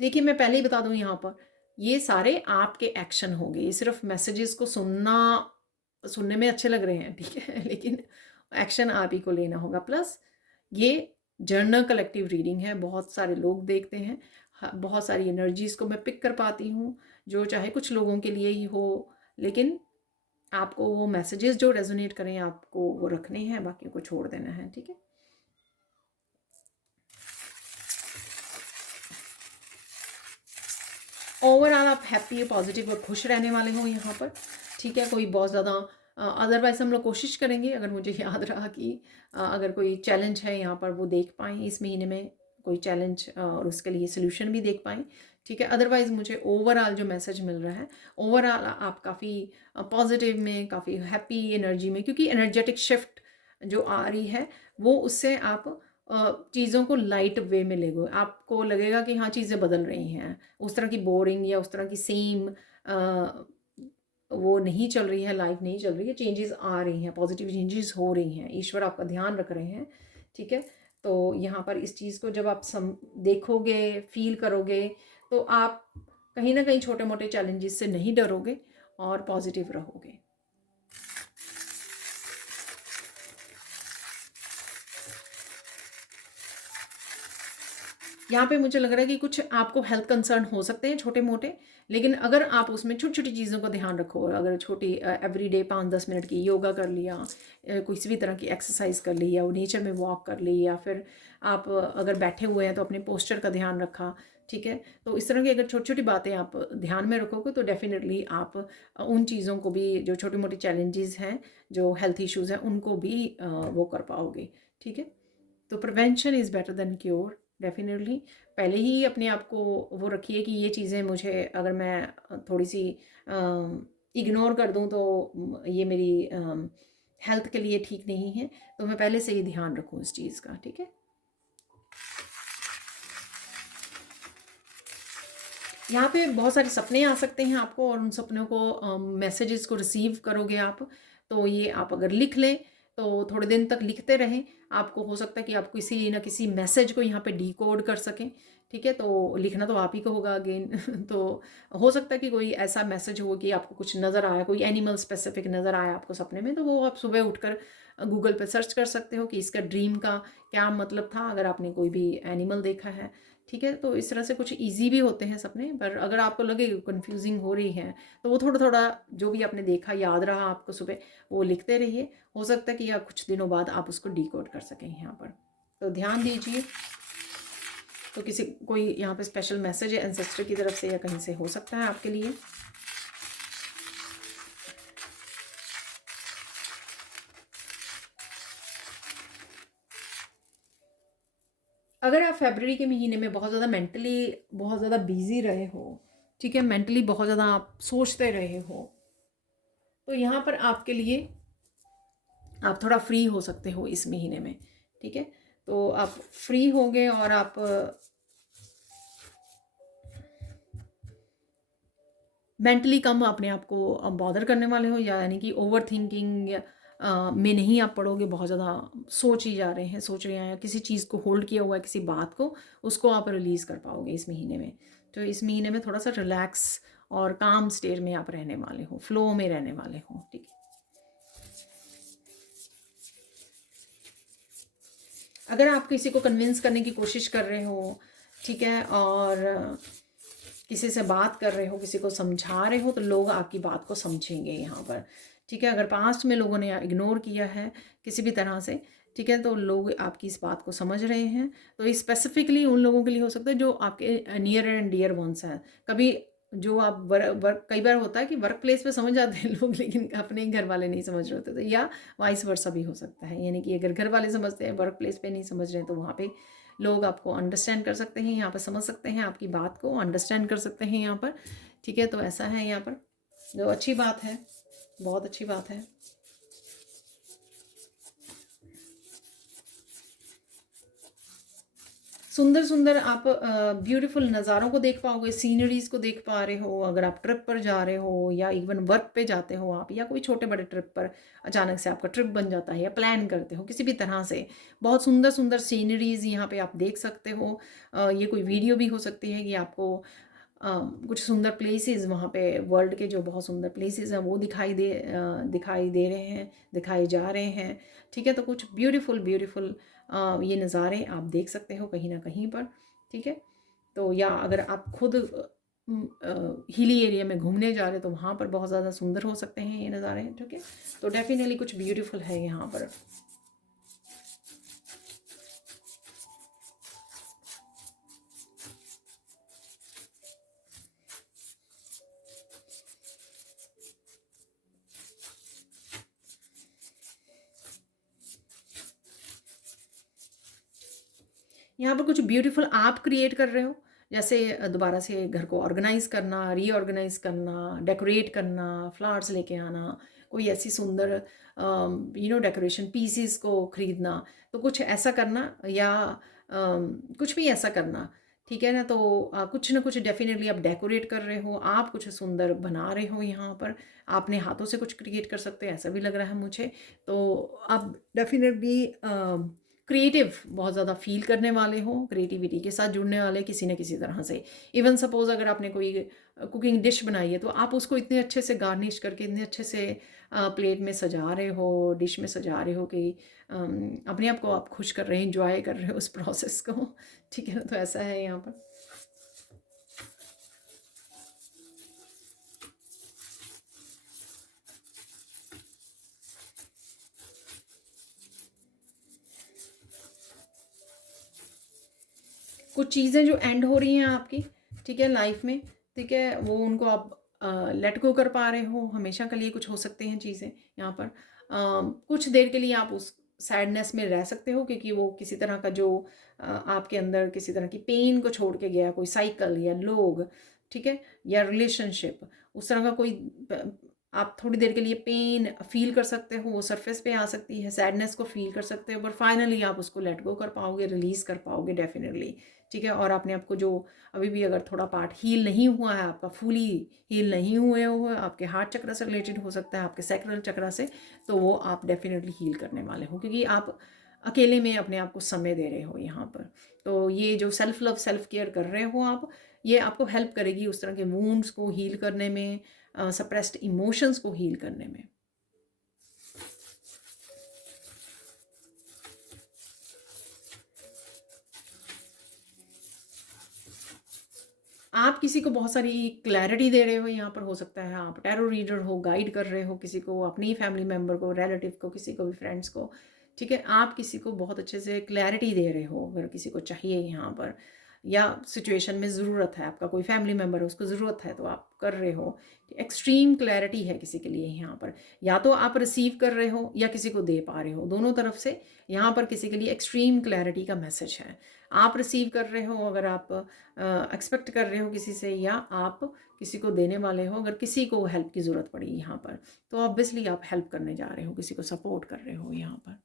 देखिए, मैं पहले ही बता दूँ यहाँ पर, ये सारे आपके एक्शन होंगे। ये सिर्फ मैसेजेस को सुनने में अच्छे लग रहे हैं, ठीक है, लेकिन एक्शन आप ही को लेना होगा। प्लस ये जर्नल कलेक्टिव रीडिंग है, बहुत सारे लोग देखते हैं, बहुत सारी एनर्जीज़ को मैं पिक कर पाती हूँ, जो चाहे कुछ लोगों के लिए ही हो, लेकिन आपको वो मैसेजेस जो रेजोनेट करें आपको वो रखने हैं, बाकी को छोड़ देना है, ठीक है। ओवरऑल आप हैप्पी, पॉजिटिव और खुश रहने वाले हो यहाँ पर, ठीक है। कोई बहुत ज़्यादा अदरवाइज़ हम लोग कोशिश करेंगे, अगर मुझे याद रहा कि अगर कोई चैलेंज है यहाँ पर वो देख पाएँ इस महीने में, कोई चैलेंज और उसके लिए सॉल्यूशन भी देख पाएँ, ठीक है। अदरवाइज़ मुझे ओवरऑल जो मैसेज मिल रहा है, ओवरऑल आप काफ़ी पॉजिटिव में, काफ़ी हैप्पी एनर्जी में, क्योंकि एनर्जेटिक शिफ्ट जो आ रही है वो उससे आप चीज़ों को लाइट वे में लेगो, आपको लगेगा कि हाँ चीज़ें बदल रही हैं, उस तरह की बोरिंग या उस तरह की सेम वो नहीं चल रही है, लाइफ नहीं चल रही है, चेंजेस आ रही हैं, पॉजिटिव चेंजेस हो रही हैं, ईश्वर आपका ध्यान रख रहे हैं, ठीक है। तो यहाँ पर इस चीज़ को जब आप देखोगे, फील करोगे, तो आप कहीं ना कहीं छोटे मोटे चैलेंजेस से नहीं डरोगे और पॉजिटिव रहोगे। यहाँ पे मुझे लग रहा है कि कुछ आपको हेल्थ कंसर्न हो सकते हैं छोटे मोटे, लेकिन अगर आप उसमें छोटी छोटी चीज़ों को ध्यान रखो, अगर छोटी एवरीडे 5-10 मिनट की योगा कर लिया, किसी भी तरह की एक्सरसाइज कर ली, या नेचर में वॉक कर ली, या फिर आप अगर बैठे हुए हैं तो अपने पोस्चर का ध्यान रखा, ठीक है। तो इस तरह की अगर छोटी छोटी बातें आप ध्यान में रखोगे तो डेफिनेटली आप उन चीज़ों को भी, जो छोटी मोटी चैलेंजेस हैं, जो हेल्थ इश्यूज़ हैं, उनको भी वो कर पाओगे, ठीक है। तो prevention is better than cure, definitely. पहले ही अपने आप को वो रखिए कि ये चीज़ें मुझे, अगर मैं थोड़ी सी इग्नोर कर दूँ तो ये मेरी हेल्थ के लिए ठीक नहीं है, तो मैं पहले से ही ध्यान रखूँ इस चीज़ का, ठीक है। यहाँ पे बहुत सारे सपने आ सकते हैं आपको, और उन सपनों को मैसेजेस को रिसीव करोगे आप, तो ये आप अगर लिख लें तो थोड़े दिन तक लिखते रहें, आपको हो सकता है कि आप किसी ना किसी मैसेज को यहाँ पे डिकोड कर सकें, ठीक है। तो लिखना तो आप ही को होगा अगेन तो हो सकता है कि कोई ऐसा मैसेज हो कि आपको कुछ नज़र आया, कोई एनिमल स्पेसिफिक नज़र आया आपको सपने में, तो वो आप सुबह उठकर गूगल पे सर्च कर सकते हो कि इसका ड्रीम का क्या मतलब था, अगर आपने कोई भी एनिमल देखा है, ठीक है। तो इस तरह से कुछ इजी भी होते हैं सपने, पर अगर आपको लगे कंफ्यूजिंग हो रही है तो वो थोड़ा थोड़ा जो भी आपने देखा याद रहा आपको सुबह, वो लिखते रहिए, हो सकता है कि आप कुछ दिनों बाद आप उसको डिकोड कर सकें यहाँ पर। तो ध्यान दीजिए। तो किसी कोई यहाँ पे स्पेशल मैसेज है एंसेस्टर की तरफ से या कहीं से हो सकता है आपके लिए। अगर आप फरवरी के महीने में बहुत ज़्यादा मेंटली बहुत ज़्यादा बिजी रहे हो, ठीक है, मेंटली बहुत ज़्यादा आप सोचते रहे हो, तो यहाँ पर आपके लिए आप थोड़ा फ्री हो सकते हो इस महीने में, ठीक है। तो आप फ्री होंगे और आप मेंटली कम अपने आप को बॉदर करने वाले हो, यानी कि ओवर थिंकिंग में नहीं आप पड़ोगे, बहुत ज़्यादा सोच ही जा रहे हैं, सोच रहे हैं, किसी चीज़ को होल्ड किया हुआ है, किसी बात को, उसको आप रिलीज़ कर पाओगे इस महीने में। तो इस महीने में थोड़ा सा रिलैक्स और काम स्टेट में आप रहने वाले हो, फ्लो में रहने वाले हो, ठीक है। अगर आप किसी को कन्विंस करने की कोशिश कर रहे हो, ठीक है, और किसी से बात कर रहे हो, किसी को समझा रहे हो, तो लोग आपकी बात को समझेंगे यहाँ पर, ठीक है। अगर पास्ट में लोगों ने इग्नोर किया है किसी भी तरह से, ठीक है, तो लोग आपकी इस बात को समझ रहे हैं। तो स्पेसिफिकली उन लोगों के लिए हो सकता है जो आपके नियर एंड डियर वंस हैं। कभी जो आप वर्क कई बार होता है कि वर्क प्लेस पे समझ जाते हैं लोग, लेकिन अपने ही घर वाले नहीं समझ रहे होते, तो या वाइस वर्सा भी हो सकता है। यानी कि अगर घर वाले समझते हैं, वर्क प्लेस पे नहीं समझ रहे हैं, तो वहाँ पे लोग आपको अंडरस्टैंड कर सकते हैं, यहाँ पर समझ सकते हैं, आपकी बात को अंडरस्टैंड कर सकते हैं यहाँ पर। ठीक है, तो ऐसा है यहाँ पर, जो अच्छी बात है, बहुत अच्छी बात है। सुंदर सुंदर आप ब्यूटीफुल नज़ारों को देख पाओगे, सीनरीज़ को देख पा रहे हो। अगर आप ट्रिप पर जा रहे हो या इवन वर्क पे जाते हो आप, या कोई छोटे बड़े ट्रिप पर अचानक से आपका ट्रिप बन जाता है या प्लान करते हो किसी भी तरह से, बहुत सुंदर सुंदर सीनरीज़ यहाँ पे आप देख सकते हो। ये कोई वीडियो भी हो सकती है कि आपको कुछ सुंदर प्लेसेस वहाँ पे, वर्ल्ड के जो बहुत सुंदर प्लेसेस हैं वो दिखाई दे रहे हैं, दिखाए जा रहे हैं। ठीक है, तो कुछ ब्यूटीफुल ब्यूटीफुल ये नज़ारे आप देख सकते हो कहीं ना कहीं पर। ठीक है, तो या अगर आप खुद हिली एरिया में घूमने जा रहे हो तो वहाँ पर बहुत ज़्यादा सुंदर हो सकते हैं ये नज़ारे। ठीक है, तो डेफिनेटली कुछ ब्यूटीफुल है यहाँ पर। यहाँ पर कुछ ब्यूटीफुल आप क्रिएट कर रहे हो, जैसे दोबारा से घर को ऑर्गेनाइज करना, रीऑर्गेनाइज करना, डेकोरेट करना, फ्लावर्स लेके आना, कोई ऐसी सुंदर डेकोरेशन पीसीस को खरीदना, तो कुछ ऐसा करना, या कुछ भी ऐसा करना। ठीक है ना, तो कुछ ना कुछ डेफिनेटली आप डेकोरेट कर रहे हो, आप कुछ सुंदर बना रहे हो यहाँ पर, अपने हाथों से कुछ क्रिएट कर सकते हो, ऐसा भी लग रहा है मुझे। तो आप डेफिनेटली क्रिएटिव बहुत ज़्यादा फील करने वाले हो, क्रिएटिविटी के साथ जुड़ने वाले किसी न किसी तरह से। इवन सपोज़ अगर आपने कोई कुकिंग डिश बनाई है, तो आप उसको इतने अच्छे से गार्निश करके, इतने अच्छे से प्लेट में सजा रहे हो, डिश में सजा रहे हो कि अपने आप को आप खुश कर रहे हैं, इंजॉय कर रहे हो उस प्रोसेस को। ठीक है ना, तो ऐसा है यहाँ पर। कुछ चीज़ें जो एंड हो रही हैं आपकी, ठीक है, लाइफ में, ठीक है, वो उनको आप लेट गो कर पा रहे हो, हमेशा के लिए कुछ हो सकते हैं चीज़ें यहाँ पर। कुछ देर के लिए आप उस सैडनेस में रह सकते हो, क्योंकि वो किसी तरह का जो आपके अंदर किसी तरह की पेन को छोड़ के गया, कोई साइकिल या लोग, ठीक है, या रिलेशनशिप, उस तरह का कोई आप थोड़ी देर के लिए पेन फील कर सकते हो, वो सरफेस पे आ सकती है, सैडनेस को फील कर सकते हो, पर फाइनली आप उसको लेट गो कर पाओगे, रिलीज़ कर पाओगे डेफिनेटली। ठीक है, और अपने आप को जो अभी भी अगर थोड़ा पार्ट हील नहीं हुआ है आपका, फुली हील नहीं हुए हो, आपके हार्ट चक्र से रिलेटेड हो सकता है, आपके सैक्रल चक्र से, तो वो आप डेफिनेटली हील करने वाले हो, क्योंकि आप अकेले में अपने आप को समय दे रहे हो यहाँ पर। तो ये जो सेल्फ लव सेल्फ केयर कर रहे हो आप, ये आपको हेल्प करेगी उस तरह के वूंड्स को हील करने में, सप्रेस्ड इमोशंस को हील करने में। आप किसी को बहुत सारी क्लैरिटी दे रहे हो यहाँ पर, हो सकता है आप टैरो रीडर हो, गाइड कर रहे हो किसी को, अपनी फैमिली मेम्बर को, रिलेटिव को, किसी को भी, फ्रेंड्स को। ठीक है, आप किसी को बहुत अच्छे से क्लैरिटी दे रहे हो, अगर किसी को चाहिए यहाँ पर, या सिचुएशन में ज़रूरत है, आपका कोई फैमिली मेम्बर है उसको ज़रूरत है, तो आप कर रहे हो। एक्सट्रीम क्लैरिटी है किसी के लिए यहाँ पर, या तो आप रिसीव कर रहे हो या किसी को दे पा रहे हो, दोनों तरफ से यहाँ पर किसी के लिए एक्सट्रीम क्लैरिटी का मैसेज है। आप रिसीव कर रहे हो अगर आप एक्सपेक्ट कर रहे हो किसी से, या आप किसी को देने वाले हो अगर किसी को हेल्प की ज़रूरत पड़ी यहाँ पर, तो ऑब्वियसली आप हेल्प करने जा रहे हो, किसी को सपोर्ट कर रहे हो यहाँ पर।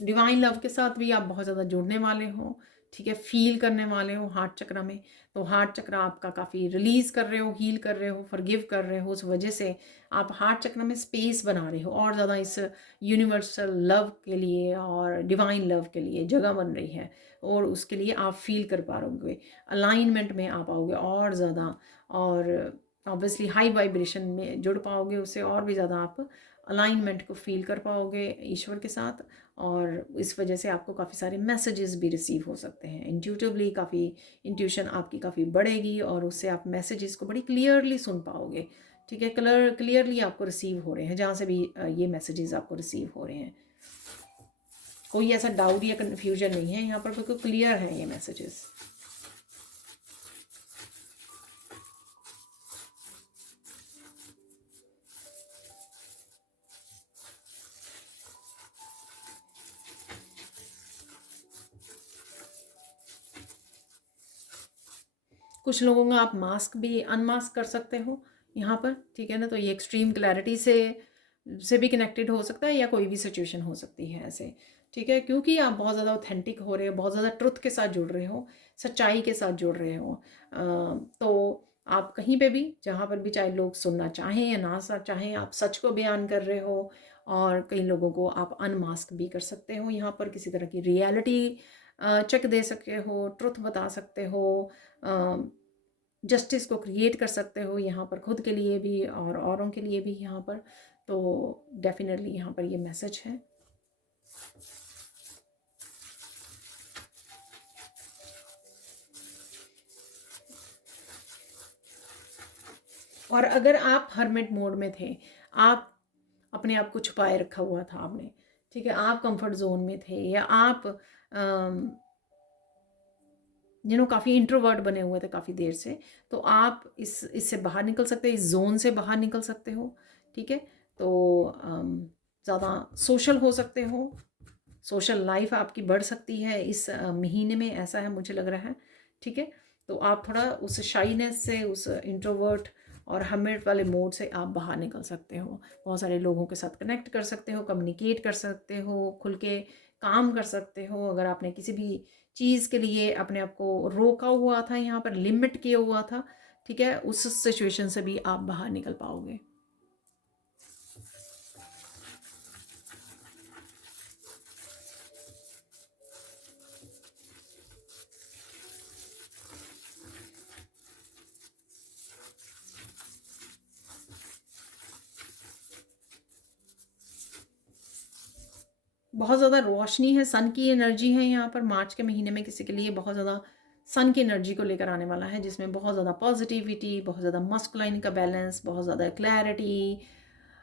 डिवाइन लव के साथ भी आप बहुत ज़्यादा जुड़ने वाले हो, ठीक है, फील करने वाले हो हार्ट चक्र में। तो हार्ट चक्र आपका काफ़ी रिलीज़ कर रहे हो, हील कर रहे हो, फॉरगिव कर रहे हो, उस वजह से आप हार्ट चक्र में स्पेस बना रहे हो, और ज़्यादा इस यूनिवर्सल लव के लिए और डिवाइन लव के लिए जगह बन रही है, और उसके लिए आप फील कर पाओगे, अलाइनमेंट में आ पाओगे और ज़्यादा, और ऑब्वियसली हाई वाइब्रेशन में जुड़ पाओगे उससे, और भी ज़्यादा आप अलाइनमेंट को फील कर पाओगे ईश्वर के साथ। और इस वजह से आपको काफ़ी सारे मैसेजेस भी रिसीव हो सकते हैं, इंट्यूटिवली काफ़ी इंट्यूशन आपकी काफ़ी बढ़ेगी, और उससे आप मैसेजेस को बड़ी क्लियरली सुन पाओगे। ठीक है, क्लियरली आपको रिसीव हो रहे हैं जहाँ से भी ये मैसेजेस आपको रिसीव हो रहे हैं। कोई ऐसा डाउट या कन्फ्यूजन नहीं है यहाँ पर, बिल्कुल क्लियर है ये मैसेजेस। कुछ लोगों का आप मास्क भी अनमास्क कर सकते हो यहाँ पर, ठीक है ना। तो ये एक्सट्रीम क्लैरिटी से भी कनेक्टेड हो सकता है, या कोई भी सिचुएशन हो सकती है ऐसे, ठीक है, क्योंकि आप बहुत ज़्यादा ऑथेंटिक हो रहे हो, बहुत ज़्यादा ट्रुथ के साथ जुड़ रहे हो, सच्चाई के साथ जुड़ रहे हो। तो आप कहीं पे भी, जहाँ पर भी, चाहे लोग सुनना चाहें या ना चाहें, आप सच को बयान कर रहे हो। और कई लोगों को आप अनमास्क भी कर सकते हो यहाँ पर, किसी तरह की रियलिटी चेक दे सकते हो, ट्रुथ बता सकते हो, जस्टिस को क्रिएट कर सकते हो यहाँ पर, खुद के लिए भी और औरों के लिए भी यहाँ पर। तो डेफिनेटली यहाँ पर ये मैसेज है। और अगर आप हर्मिट मोड में थे, आप अपने आप को छुपाए रखा हुआ था आपने, ठीक है, आप कंफर्ट जोन में थे, या आप काफ़ी इंट्रोवर्ट बने हुए थे काफ़ी देर से, तो आप इससे बाहर निकल सकते हो, इस जोन से बाहर निकल सकते हो, ठीक है। तो ज़्यादा सोशल हो सकते हो, सोशल लाइफ आपकी बढ़ सकती है इस महीने में, ऐसा है मुझे लग रहा है, ठीक है। तो आप थोड़ा उस शाइनेस से, उस इंट्रोवर्ट और हर्मिट वाले मोड से आप बाहर निकल सकते हो, बहुत सारे लोगों के साथ कनेक्ट कर सकते हो, कम्युनिकेट कर सकते हो, खुल के काम कर सकते हो। अगर आपने किसी भी चीज़ के लिए अपने आप को रोका हुआ था, यहाँ पर लिमिट किया हुआ था, ठीक है, उस सिचुएशन से भी आप बाहर निकल पाओगे। बहुत ज़्यादा रोशनी है, सन की एनर्जी है यहाँ पर। मार्च के महीने में किसी के लिए बहुत ज़्यादा सन की एनर्जी को लेकर आने वाला है, जिसमें बहुत ज़्यादा पॉजिटिविटी, बहुत ज़्यादा मस्कुलाइन का बैलेंस, बहुत ज़्यादा क्लैरिटी,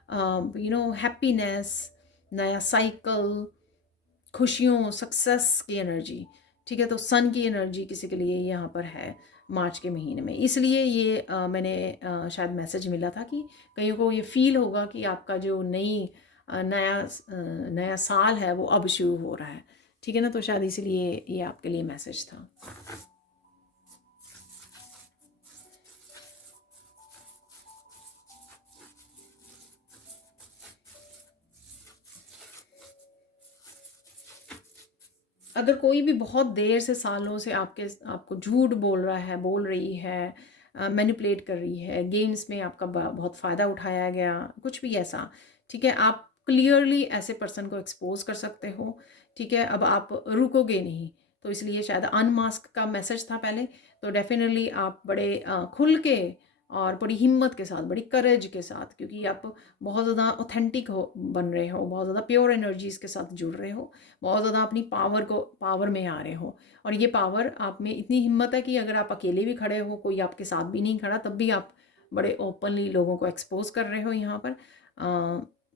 हैप्पीनेस, नया साइकिल, खुशियों, सक्सेस की एनर्जी, ठीक है। तो सन की एनर्जी किसी के लिए यहाँ पर है मार्च के महीने में, इसलिए ये मैंने शायद मैसेज मिला था कि कईयों को ये फील होगा कि आपका जो नया साल है वो अब शुरू हो रहा है, ठीक है ना। तो शायद इसलिए ये आपके लिए मैसेज था। अगर कोई भी बहुत देर से, सालों से आपको झूठ बोल रहा है, बोल रही है, मैनिपुलेट कर रही है, गेम्स में आपका बहुत फ़ायदा उठाया गया, कुछ भी ऐसा, ठीक है, आप क्लियरली ऐसे पर्सन को एक्सपोज कर सकते हो, ठीक है। अब आप रुकोगे नहीं, तो इसलिए शायद अनमास्क का मैसेज था पहले। तो डेफिनेटली आप बड़े खुल के और बड़ी हिम्मत के साथ, बड़ी करेज के साथ, क्योंकि आप बहुत ज़्यादा ऑथेंटिक बन रहे हो, बहुत ज़्यादा प्योर एनर्जीज़ के साथ जुड़ रहे हो, बहुत ज़्यादा अपनी पावर में आ रहे हो। और ये पावर आप में इतनी हिम्मत है कि अगर आप अकेले भी खड़े हो, कोई आपके साथ भी नहीं खड़ा, तब भी आप बड़े ओपनली लोगों को एक्सपोज कर रहे हो यहाँ पर,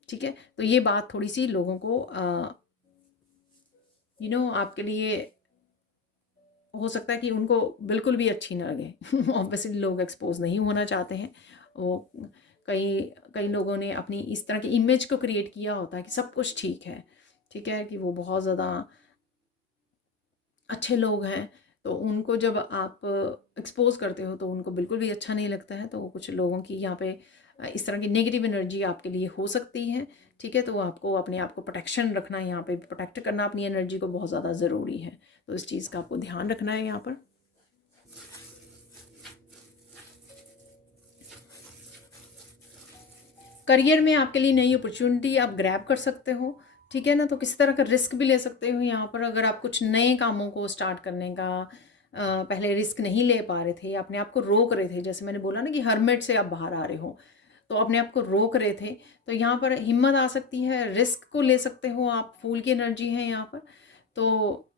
ठीक है। तो ये बात थोड़ी सी लोगों को आपके लिए हो सकता है कि उनको बिल्कुल भी अच्छी ना लगे। ऑब्वियसली लोग एक्सपोज नहीं होना चाहते हैं। वो कई कई लोगों ने अपनी इस तरह की इमेज को क्रिएट किया होता है कि सब कुछ ठीक है, कि वो बहुत ज़्यादा अच्छे लोग हैं। तो उनको जब आप एक्सपोज करते हो तो उनको बिल्कुल भी अच्छा नहीं लगता है। तो कुछ लोगों की यहाँ पे इस तरह की नेगेटिव एनर्जी आपके लिए हो सकती है, ठीक है। तो आपको अपने आप को प्रोटेक्शन रखना, यहाँ पे प्रोटेक्ट करना अपनी एनर्जी को बहुत ज़्यादा ज़रूरी है। तो इस चीज़ का आपको ध्यान रखना है यहाँ पर। करियर में आपके लिए नई अपॉर्चुनिटी आप ग्रैब कर सकते हो, ठीक है ना। तो किसी तरह का रिस्क भी ले सकते हो यहाँ पर। अगर आप कुछ नए कामों को स्टार्ट करने का पहले रिस्क नहीं ले पा रहे थे, अपने आप को रोक रहे थे, जैसे मैंने बोला ना कि हर्मिट से आप बाहर आ रहे हो, तो अपने आप को रोक रहे थे, तो यहाँ पर हिम्मत आ सकती है, रिस्क को ले सकते हो आप। फूल की एनर्जी है यहाँ पर, तो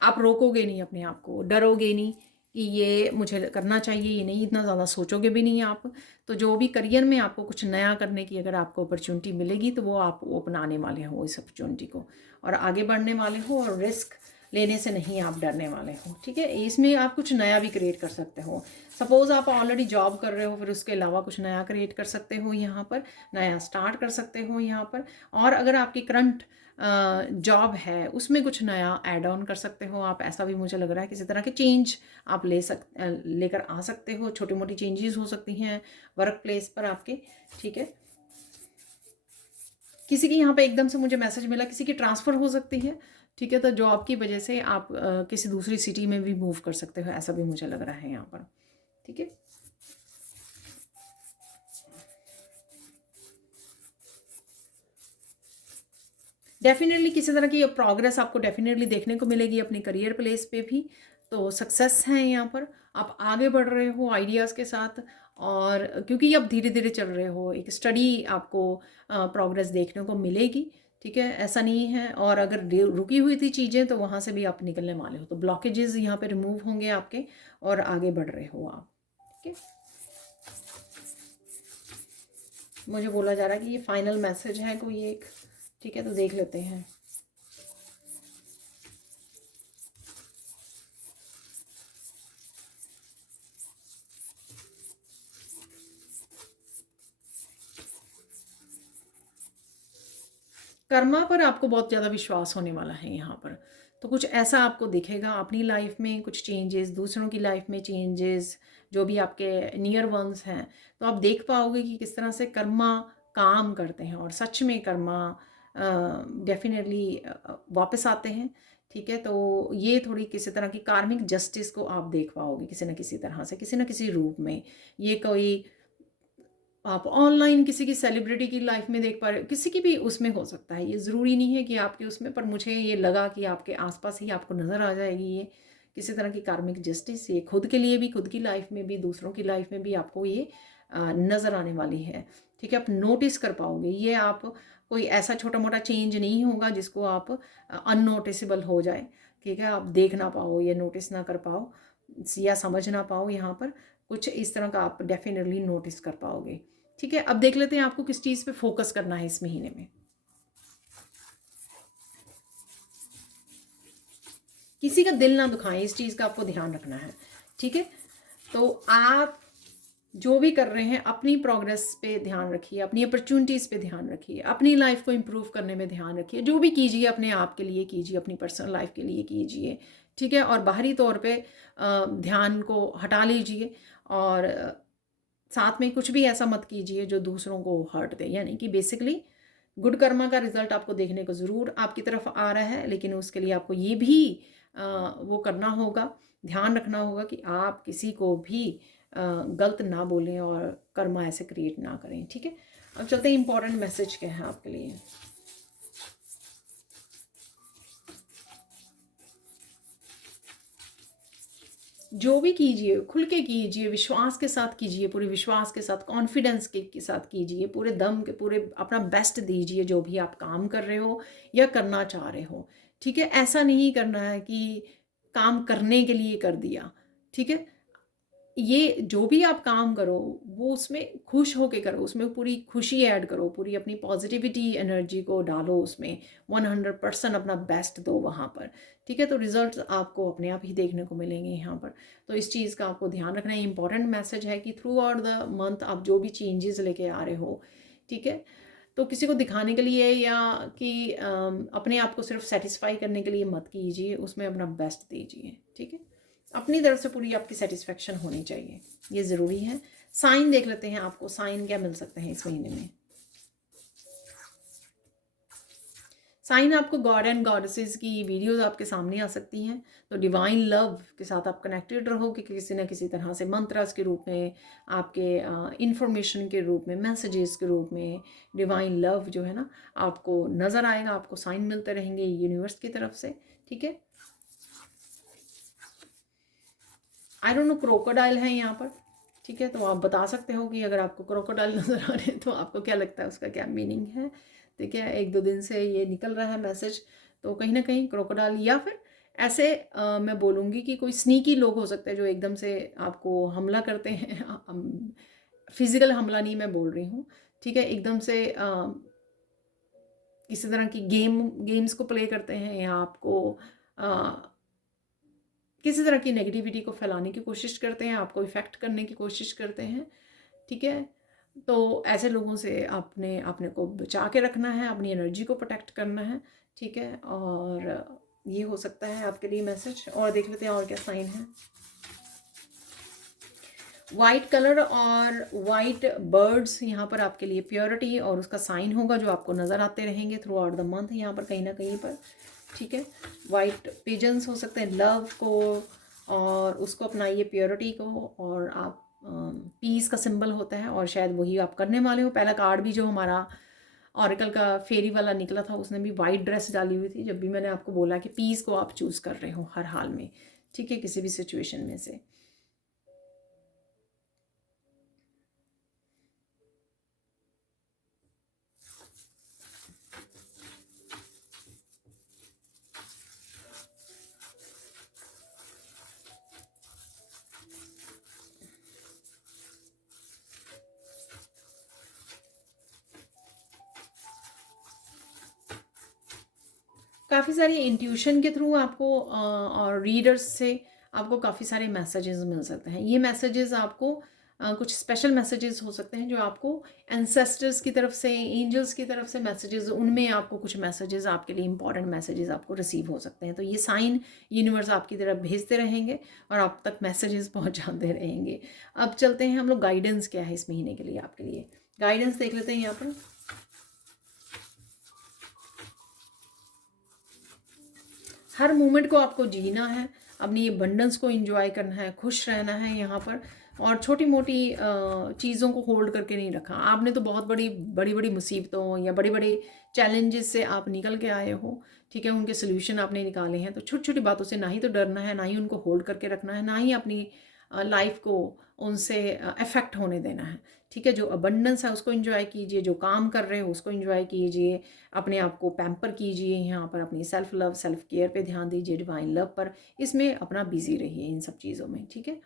आप रोकोगे नहीं अपने आप को, डरोगे नहीं, कि ये मुझे करना चाहिए, ये नहीं, इतना ज़्यादा सोचोगे भी नहीं आप। तो जो भी करियर में आपको कुछ नया करने की अगर आपको अपॉर्चुनिटी मिलेगी तो वो आप वो अपनाने वाले हो इस अपॉर्चुनिटी को, और आगे बढ़ने वाले हो, और रिस्क लेने से नहीं आप डरने वाले हो। ठीक है, इसमें आप कुछ नया भी क्रिएट कर सकते हो। सपोज़ आप ऑलरेडी जॉब कर रहे हो, फिर उसके अलावा कुछ नया क्रिएट कर सकते हो यहाँ पर, नया स्टार्ट कर सकते हो यहाँ पर। और अगर आपकी करंट जॉब है उसमें कुछ नया ऐड ऑन कर सकते हो आप, ऐसा भी मुझे लग रहा है। किसी तरह के चेंज आप लेकर आ सकते हो, छोटी मोटी चेंजेस हो सकती हैं वर्क प्लेस पर आपके। ठीक है, किसी की यहाँ पे एकदम से मुझे मैसेज मिला, किसी की ट्रांसफ़र हो सकती है। ठीक है, तो जॉब की वजह से आप किसी दूसरी सिटी में भी मूव कर सकते हो, ऐसा भी मुझे लग रहा है यहाँ पर। ठीक है, डेफिनेटली किसी तरह की प्रोग्रेस आपको डेफिनेटली देखने को मिलेगी अपने करियर प्लेस पे भी। तो सक्सेस है यहाँ पर, आप आगे बढ़ रहे हो आइडियाज़ के साथ, और क्योंकि अब धीरे धीरे चल रहे हो, एक स्टडी आपको प्रोग्रेस देखने को मिलेगी। ठीक है, ऐसा नहीं है। और अगर रुकी हुई थी चीज़ें तो वहाँ से भी आप निकलने वाले हो, तो ब्लॉकेजेस यहाँ पे रिमूव होंगे आपके, और आगे बढ़ रहे हो आप। ठीक है, मुझे बोला जा रहा है कि ये फाइनल मैसेज है कोई एक। ठीक है, तो देख लेते हैं। कर्मा पर आपको बहुत ज़्यादा विश्वास होने वाला है यहाँ पर। तो कुछ ऐसा आपको दिखेगा अपनी लाइफ में, कुछ चेंजेस, दूसरों की लाइफ में चेंजेस, जो भी आपके नियर वंस हैं, तो आप देख पाओगे कि किस तरह से कर्मा काम करते हैं, और सच में कर्मा डेफिनेटली वापस आते हैं। ठीक है, तो ये थोड़ी किसी तरह की कार्मिक जस्टिस को आप देख पाओगे किसी न किसी तरह से, किसी न किसी रूप में। ये कोई आप ऑनलाइन किसी की सेलिब्रिटी की लाइफ में देख पा रहे हो, किसी की भी उसमें हो सकता है, ये ज़रूरी नहीं है कि आपके उसमें, पर मुझे ये लगा कि आपके आसपास ही आपको नज़र आ जाएगी ये किसी तरह की कार्मिक जस्टिस। ये खुद के लिए भी, खुद की लाइफ में भी, दूसरों की लाइफ में भी आपको ये नज़र आने वाली है। ठीक है, आप नोटिस कर पाओगे ये। आप कोई ऐसा छोटा मोटा चेंज नहीं होगा जिसको आप अननोटिसेबल हो जाए। ठीक है, आप देख ना पाओ, या नोटिस ना कर पाओ, या समझ ना पाओ, यहाँ पर कुछ इस तरह का आप डेफिनेटली नोटिस कर पाओगे। ठीक है, अब देख लेते हैं आपको किस चीज़ पे फोकस करना है इस महीने में। किसी का दिल ना दुखाएं, इस चीज़ का आपको ध्यान रखना है। ठीक है, तो आप जो भी कर रहे हैं अपनी प्रोग्रेस पे ध्यान रखिए, अपनी अपॉर्चुनिटीज़ पे ध्यान रखिए, अपनी लाइफ को इम्प्रूव करने में ध्यान रखिए। जो भी कीजिए अपने आप के लिए कीजिए, अपनी पर्सनल लाइफ के लिए कीजिए। ठीक है, और बाहरी तौर पे ध्यान को हटा लीजिए, और साथ में कुछ भी ऐसा मत कीजिए जो दूसरों को हर्ट दे। यानी कि बेसिकली गुड कर्मा का रिजल्ट आपको देखने को ज़रूर आपकी तरफ आ रहा है, लेकिन उसके लिए आपको ये भी वो करना होगा, ध्यान रखना होगा कि आप किसी को भी गलत ना बोलें और कर्मा ऐसे क्रिएट ना करें। ठीक है, अब चलते हैं इंपॉर्टेंट मैसेज क्या है आपके लिए। जो भी कीजिए खुल के कीजिए, विश्वास के साथ कीजिए, पूरे विश्वास के साथ, कॉन्फिडेंस के साथ कीजिए, पूरे दम के, पूरे अपना बेस्ट दीजिए जो भी आप काम कर रहे हो या करना चाह रहे हो। ठीक है, ऐसा नहीं करना है कि काम करने के लिए कर दिया। ठीक है, ये जो भी आप काम करो वो उसमें खुश होके करो, उसमें पूरी खुशी ऐड करो, पूरी अपनी पॉजिटिविटी एनर्जी को डालो उसमें, 100% अपना बेस्ट दो वहाँ पर। ठीक है, तो रिजल्ट्स आपको अपने आप ही देखने को मिलेंगे यहाँ पर। तो इस चीज़ का आपको ध्यान रखना है। इंपॉर्टेंट मैसेज है कि थ्रू आउट द मंथ आप जो भी चेंजेस लेके आ रहे हो, ठीक है, तो किसी को दिखाने के लिए या कि अपने आप को सिर्फ सेटिस्फाई करने के लिए मत कीजिए, उसमें अपना बेस्ट दीजिए। ठीक है, अपनी तरफ से पूरी आपकी सेटिस्फेक्शन होनी चाहिए, ये ज़रूरी है। साइन देख लेते हैं, आपको साइन क्या मिल सकते हैं इस महीने में। साइन आपको गॉड एंड गॉडेसेस की वीडियोस आपके सामने आ सकती हैं, तो डिवाइन लव के साथ आप कनेक्टेड रहोगे किसी न किसी तरह से, मंत्रास के रूप में, आपके इंफॉर्मेशन के रूप में, मैसेजेस के रूप में। डिवाइन लव जो है ना आपको नज़र आएगा, आपको साइन मिलते रहेंगे यूनिवर्स की तरफ से। ठीक है, आई डोंट नो क्रोकोडाइल है यहाँ पर। ठीक है, तो आप बता सकते हो कि अगर आपको क्रोकोडाइल नज़र आ रहे हैं तो आपको क्या लगता है उसका क्या मीनिंग है। ठीक है, 1-2 दिन से ये निकल रहा है मैसेज, तो कहीं ना कहीं क्रोकोडाइल, या फिर ऐसे मैं बोलूँगी कि कोई स्नीकी लोग हो सकते हैं जो एकदम से आपको हमला करते हैं। फिज़िकल हमला नहीं मैं बोल रही हूँ, ठीक है? एकदम से किसी तरह की गेम्स को प्ले करते हैं या आपको अ, किसी तरह की नेगेटिविटी को फैलाने की कोशिश करते हैं, आपको इफ़ेक्ट करने की कोशिश करते हैं, ठीक है? तो ऐसे लोगों से अपने अपने को बचा के रखना है, अपनी एनर्जी को प्रोटेक्ट करना है, ठीक है? और ये हो सकता है आपके लिए मैसेज। और देख लेते हैं और क्या साइन है। वाइट कलर और वाइट बर्ड्स यहाँ पर आपके लिए प्योरिटी और उसका साइन होगा जो आपको नज़र आते रहेंगे थ्रू आउट द मंथ यहाँ पर कहीं ना कहीं पर, ठीक है? वाइट पिजन्स हो सकते हैं लव को, और उसको अपनाइए प्योरिटी को, और आप पीस का सिंबल होता है और शायद वही आप करने वाले हो। पहला कार्ड भी जो हमारा ऑरिकल का फेरी वाला निकला था उसने भी वाइट ड्रेस डाली हुई थी, जब भी मैंने आपको बोला कि पीस को आप चूज़ कर रहे हो हर हाल में, ठीक है, किसी भी सिचुएशन में से। काफ़ी सारी इंट्यूशन के थ्रू आपको और रीडर्स से आपको काफ़ी सारे मैसेजेस मिल सकते हैं। ये मैसेजेस आपको कुछ स्पेशल मैसेजेस हो सकते हैं जो आपको एंसेस्टर्स की तरफ से, एंजल्स की तरफ से मैसेजेस, उनमें आपको कुछ मैसेजेस आपके लिए इंपॉर्टेंट मैसेजेस आपको रिसीव हो सकते हैं। तो ये साइन यूनिवर्स आपकी तरफ भेजते रहेंगे और आप तक मैसेजेस पहुंचाते रहेंगे। अब चलते हैं हम लोग गाइडेंस क्या है इस महीने के लिए आपके लिए। गाइडेंस देख लेते हैं यहाँ पर। हर मोमेंट को आपको जीना है, अपनी अबंडेंस को एंजॉय करना है, खुश रहना है यहाँ पर, और छोटी मोटी चीज़ों को होल्ड करके नहीं रखा। आपने तो बहुत बड़ी बड़ी बड़ी मुसीबतों या बड़े बड़े चैलेंजेस से आप निकल के आए हो, ठीक है, उनके सोल्यूशन आपने निकाले हैं। तो छोटी छोटी बातों से ना ही तो डरना है, ना ही उनको होल्ड करके रखना है, ना ही अपनी लाइफ को उनसे अफेक्ट होने देना है, ठीक है? जो अबंडेंस है उसको एंजॉय कीजिए, जो काम कर रहे हो उसको एंजॉय कीजिए, अपने आप को पैम्पर कीजिए, यहाँ पर अपनी सेल्फ लव सेल्फ केयर पे ध्यान दीजिए, डिवाइन लव पर, इसमें अपना बिजी रहिए इन सब चीज़ों में, ठीक है?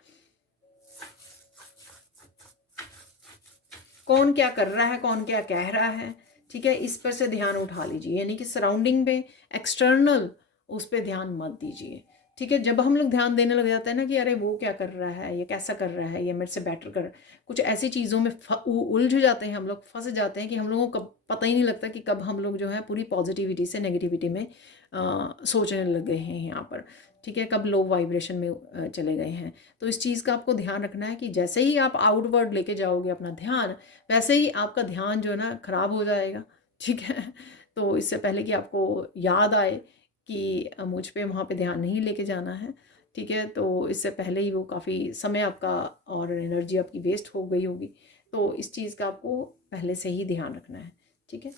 कौन क्या कर रहा है, कौन क्या कह रहा है, ठीक है, इस पर से ध्यान उठा लीजिए, यानी कि सराउंडिंग पे, एक्सटर्नल उस पर ध्यान मत दीजिए, ठीक है? जब हम लोग ध्यान देने लग जाते हैं ना कि अरे वो क्या कर रहा है, ये कैसा कर रहा है, ये मेरे से बेटर कर, कुछ ऐसी चीज़ों में उलझ जाते हैं हम लोग, फंस जाते हैं कि हम लोगों को कब पता ही नहीं लगता कि कब हम लोग जो है पूरी पॉजिटिविटी से नेगेटिविटी में सोचने लग गए हैं यहाँ पर, ठीक है, कब लो वाइब्रेशन में चले गए हैं। तो इस चीज़ का आपको ध्यान रखना है कि जैसे ही आप आउटवर्ड लेके जाओगे अपना ध्यान, वैसे ही आपका ध्यान जो है ना खराब हो जाएगा, ठीक है? तो इससे पहले कि आपको याद आए कि मुझ पे वहाँ पे ध्यान नहीं लेके जाना है, ठीक है? तो इससे पहले ही वो काफ़ी समय आपका और एनर्जी आपकी वेस्ट हो गई होगी। तो इस चीज़ का आपको पहले से ही ध्यान रखना है, ठीक है?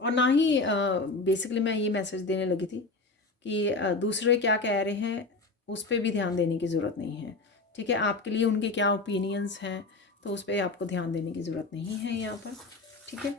और ना ही बेसिकली मैं ये मैसेज देने लगी थी कि दूसरे क्या कह रहे हैं उस पर भी ध्यान देने की ज़रूरत नहीं है, ठीक है? आपके लिए उनके क्या ओपिनियंस हैं तो उस पर आपको ध्यान देने की ज़रूरत नहीं है यहाँ पर, ठीक है?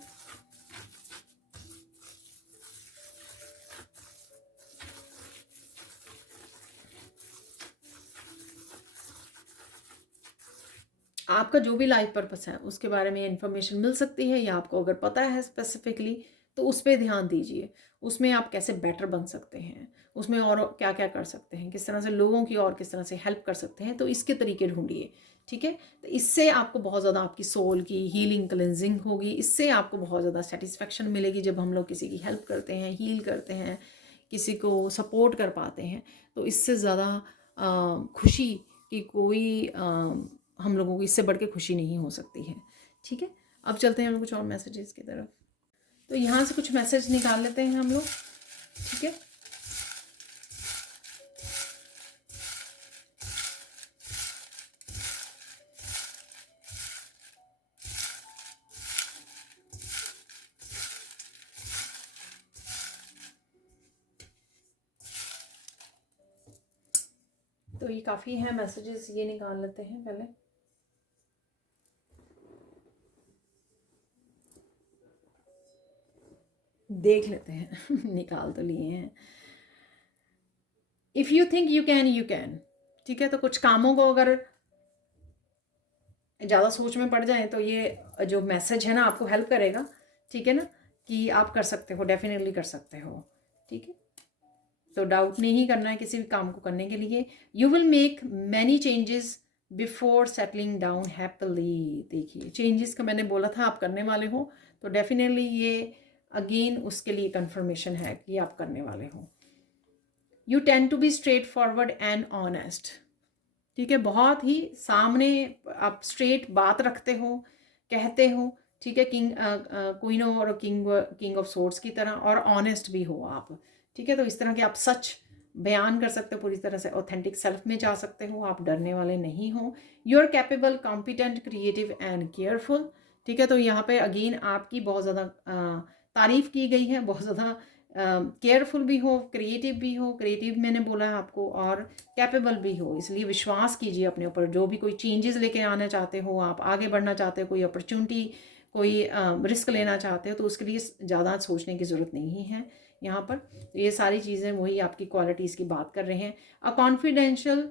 आपका जो भी लाइफ पर्पस है उसके बारे में इन्फॉर्मेशन मिल सकती है, या आपको अगर पता है स्पेसिफिकली तो उस पर ध्यान दीजिए। उसमें आप कैसे बेटर बन सकते हैं, उसमें और क्या क्या कर सकते हैं, किस तरह से लोगों की और किस तरह से हेल्प कर सकते हैं, तो इसके तरीके ढूंढिए, ठीक है? तो इससे आपको बहुत ज़्यादा आपकी सोल की हीलिंग क्लेंजिंग होगी, इससे आपको बहुत ज़्यादा सेटिस्फेक्शन मिलेगी जब हम लोग किसी की हेल्प करते हैं, हील करते हैं, किसी को सपोर्ट कर पाते हैं। तो इससे ज़्यादा खुशी की कोई हम लोगों को इससे बढ़ के खुशी नहीं हो सकती है, ठीक है? अब चलते हैं हम लोग कुछ और मैसेजेस की तरफ। तो यहाँ से कुछ मैसेज निकाल लेते हैं हम लोग, ठीक है? तो ये काफ़ी है मैसेजेस, ये निकाल लेते हैं पहले। देख लेते हैं निकाल तो लिए हैं। If you think you can, you can. ठीक है, तो कुछ कामों को अगर ज़्यादा सोच में पड़ जाए तो ये जो मैसेज है ना आपको हेल्प करेगा। ठीक है ना, कि आप कर सकते हो, डेफिनेटली कर सकते हो। ठीक है, तो डाउट नहीं करना है किसी भी काम को करने के लिए। You will make many changes before settling down happily. देखिए, चेंजेस का मैंने बोला था आप करने वाले हो, तो डेफिनेटली ये अगेन उसके लिए कंफर्मेशन है कि आप करने वाले हो। You tend to be straightforward and honest. ठीक है, बहुत ही सामने आप स्ट्रेट बात रखते हो, कहते हो। ठीक है, किंग क्वीन और किंग ऑफ सोर्ड्स की तरह, और ऑनेस्ट भी हो आप। ठीक है, तो इस तरह के आप सच बयान कर सकते हो, पूरी तरह से ऑथेंटिक सेल्फ में जा सकते हो, आप डरने वाले नहीं हो। You are capable, competent, creative and careful. ठीक है, तो यहाँ पे अगेन आपकी बहुत ज़्यादा तारीफ की गई है, बहुत ज़्यादा केयरफुल भी हो, क्रिएटिव मैंने बोला है आपको, और कैपेबल भी हो। इसलिए विश्वास कीजिए अपने ऊपर। जो भी कोई चेंजेस लेके आना चाहते हो, आप आगे बढ़ना चाहते हो, कोई अपॉर्चुनिटी, कोई रिस्क लेना चाहते हो, तो उसके लिए ज़्यादा सोचने की ज़रूरत नहीं है यहाँ पर। तो ये सारी चीज़ें वही आपकी क्वालिटीज़ की बात कर रहे हैं। A confidential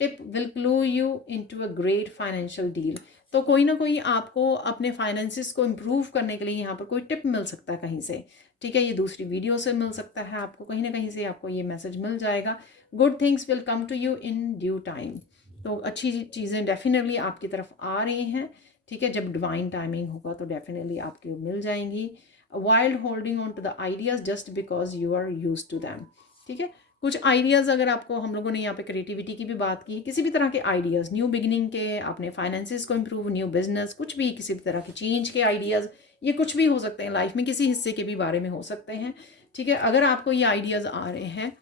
tip will clue you into a great financial deal. तो कोई ना कोई आपको अपने फाइनेंसिस को इम्प्रूव करने के लिए यहाँ पर कोई टिप मिल सकता है कहीं से। ठीक है, ये दूसरी वीडियो से मिल सकता है आपको, कहीं ना कहीं से आपको ये मैसेज मिल जाएगा। Good things will come to you in due time. तो अच्छी चीज़ें डेफिनेटली आपकी तरफ आ रही हैं। ठीक है, जब डिवाइन टाइमिंग होगा तो डेफिनेटली आपको मिल जाएंगी। Wild holding on to the ideas just because you are use to them. ठीक है, कुछ आइडियाज़ अगर आपको, हम लोगों ने यहाँ पे क्रिएटिविटी की भी बात की, किसी भी तरह के आइडियाज़, न्यू बिगिनिंग के, अपने फाइनेंसिस को इम्प्रूव, न्यू बिजनेस, कुछ भी, किसी भी तरह के चेंज के आइडियाज़, ये कुछ भी हो सकते हैं लाइफ में, किसी हिस्से के भी बारे में हो सकते हैं। ठीक है, अगर आपको ये आइडियाज़ आ रहे हैं,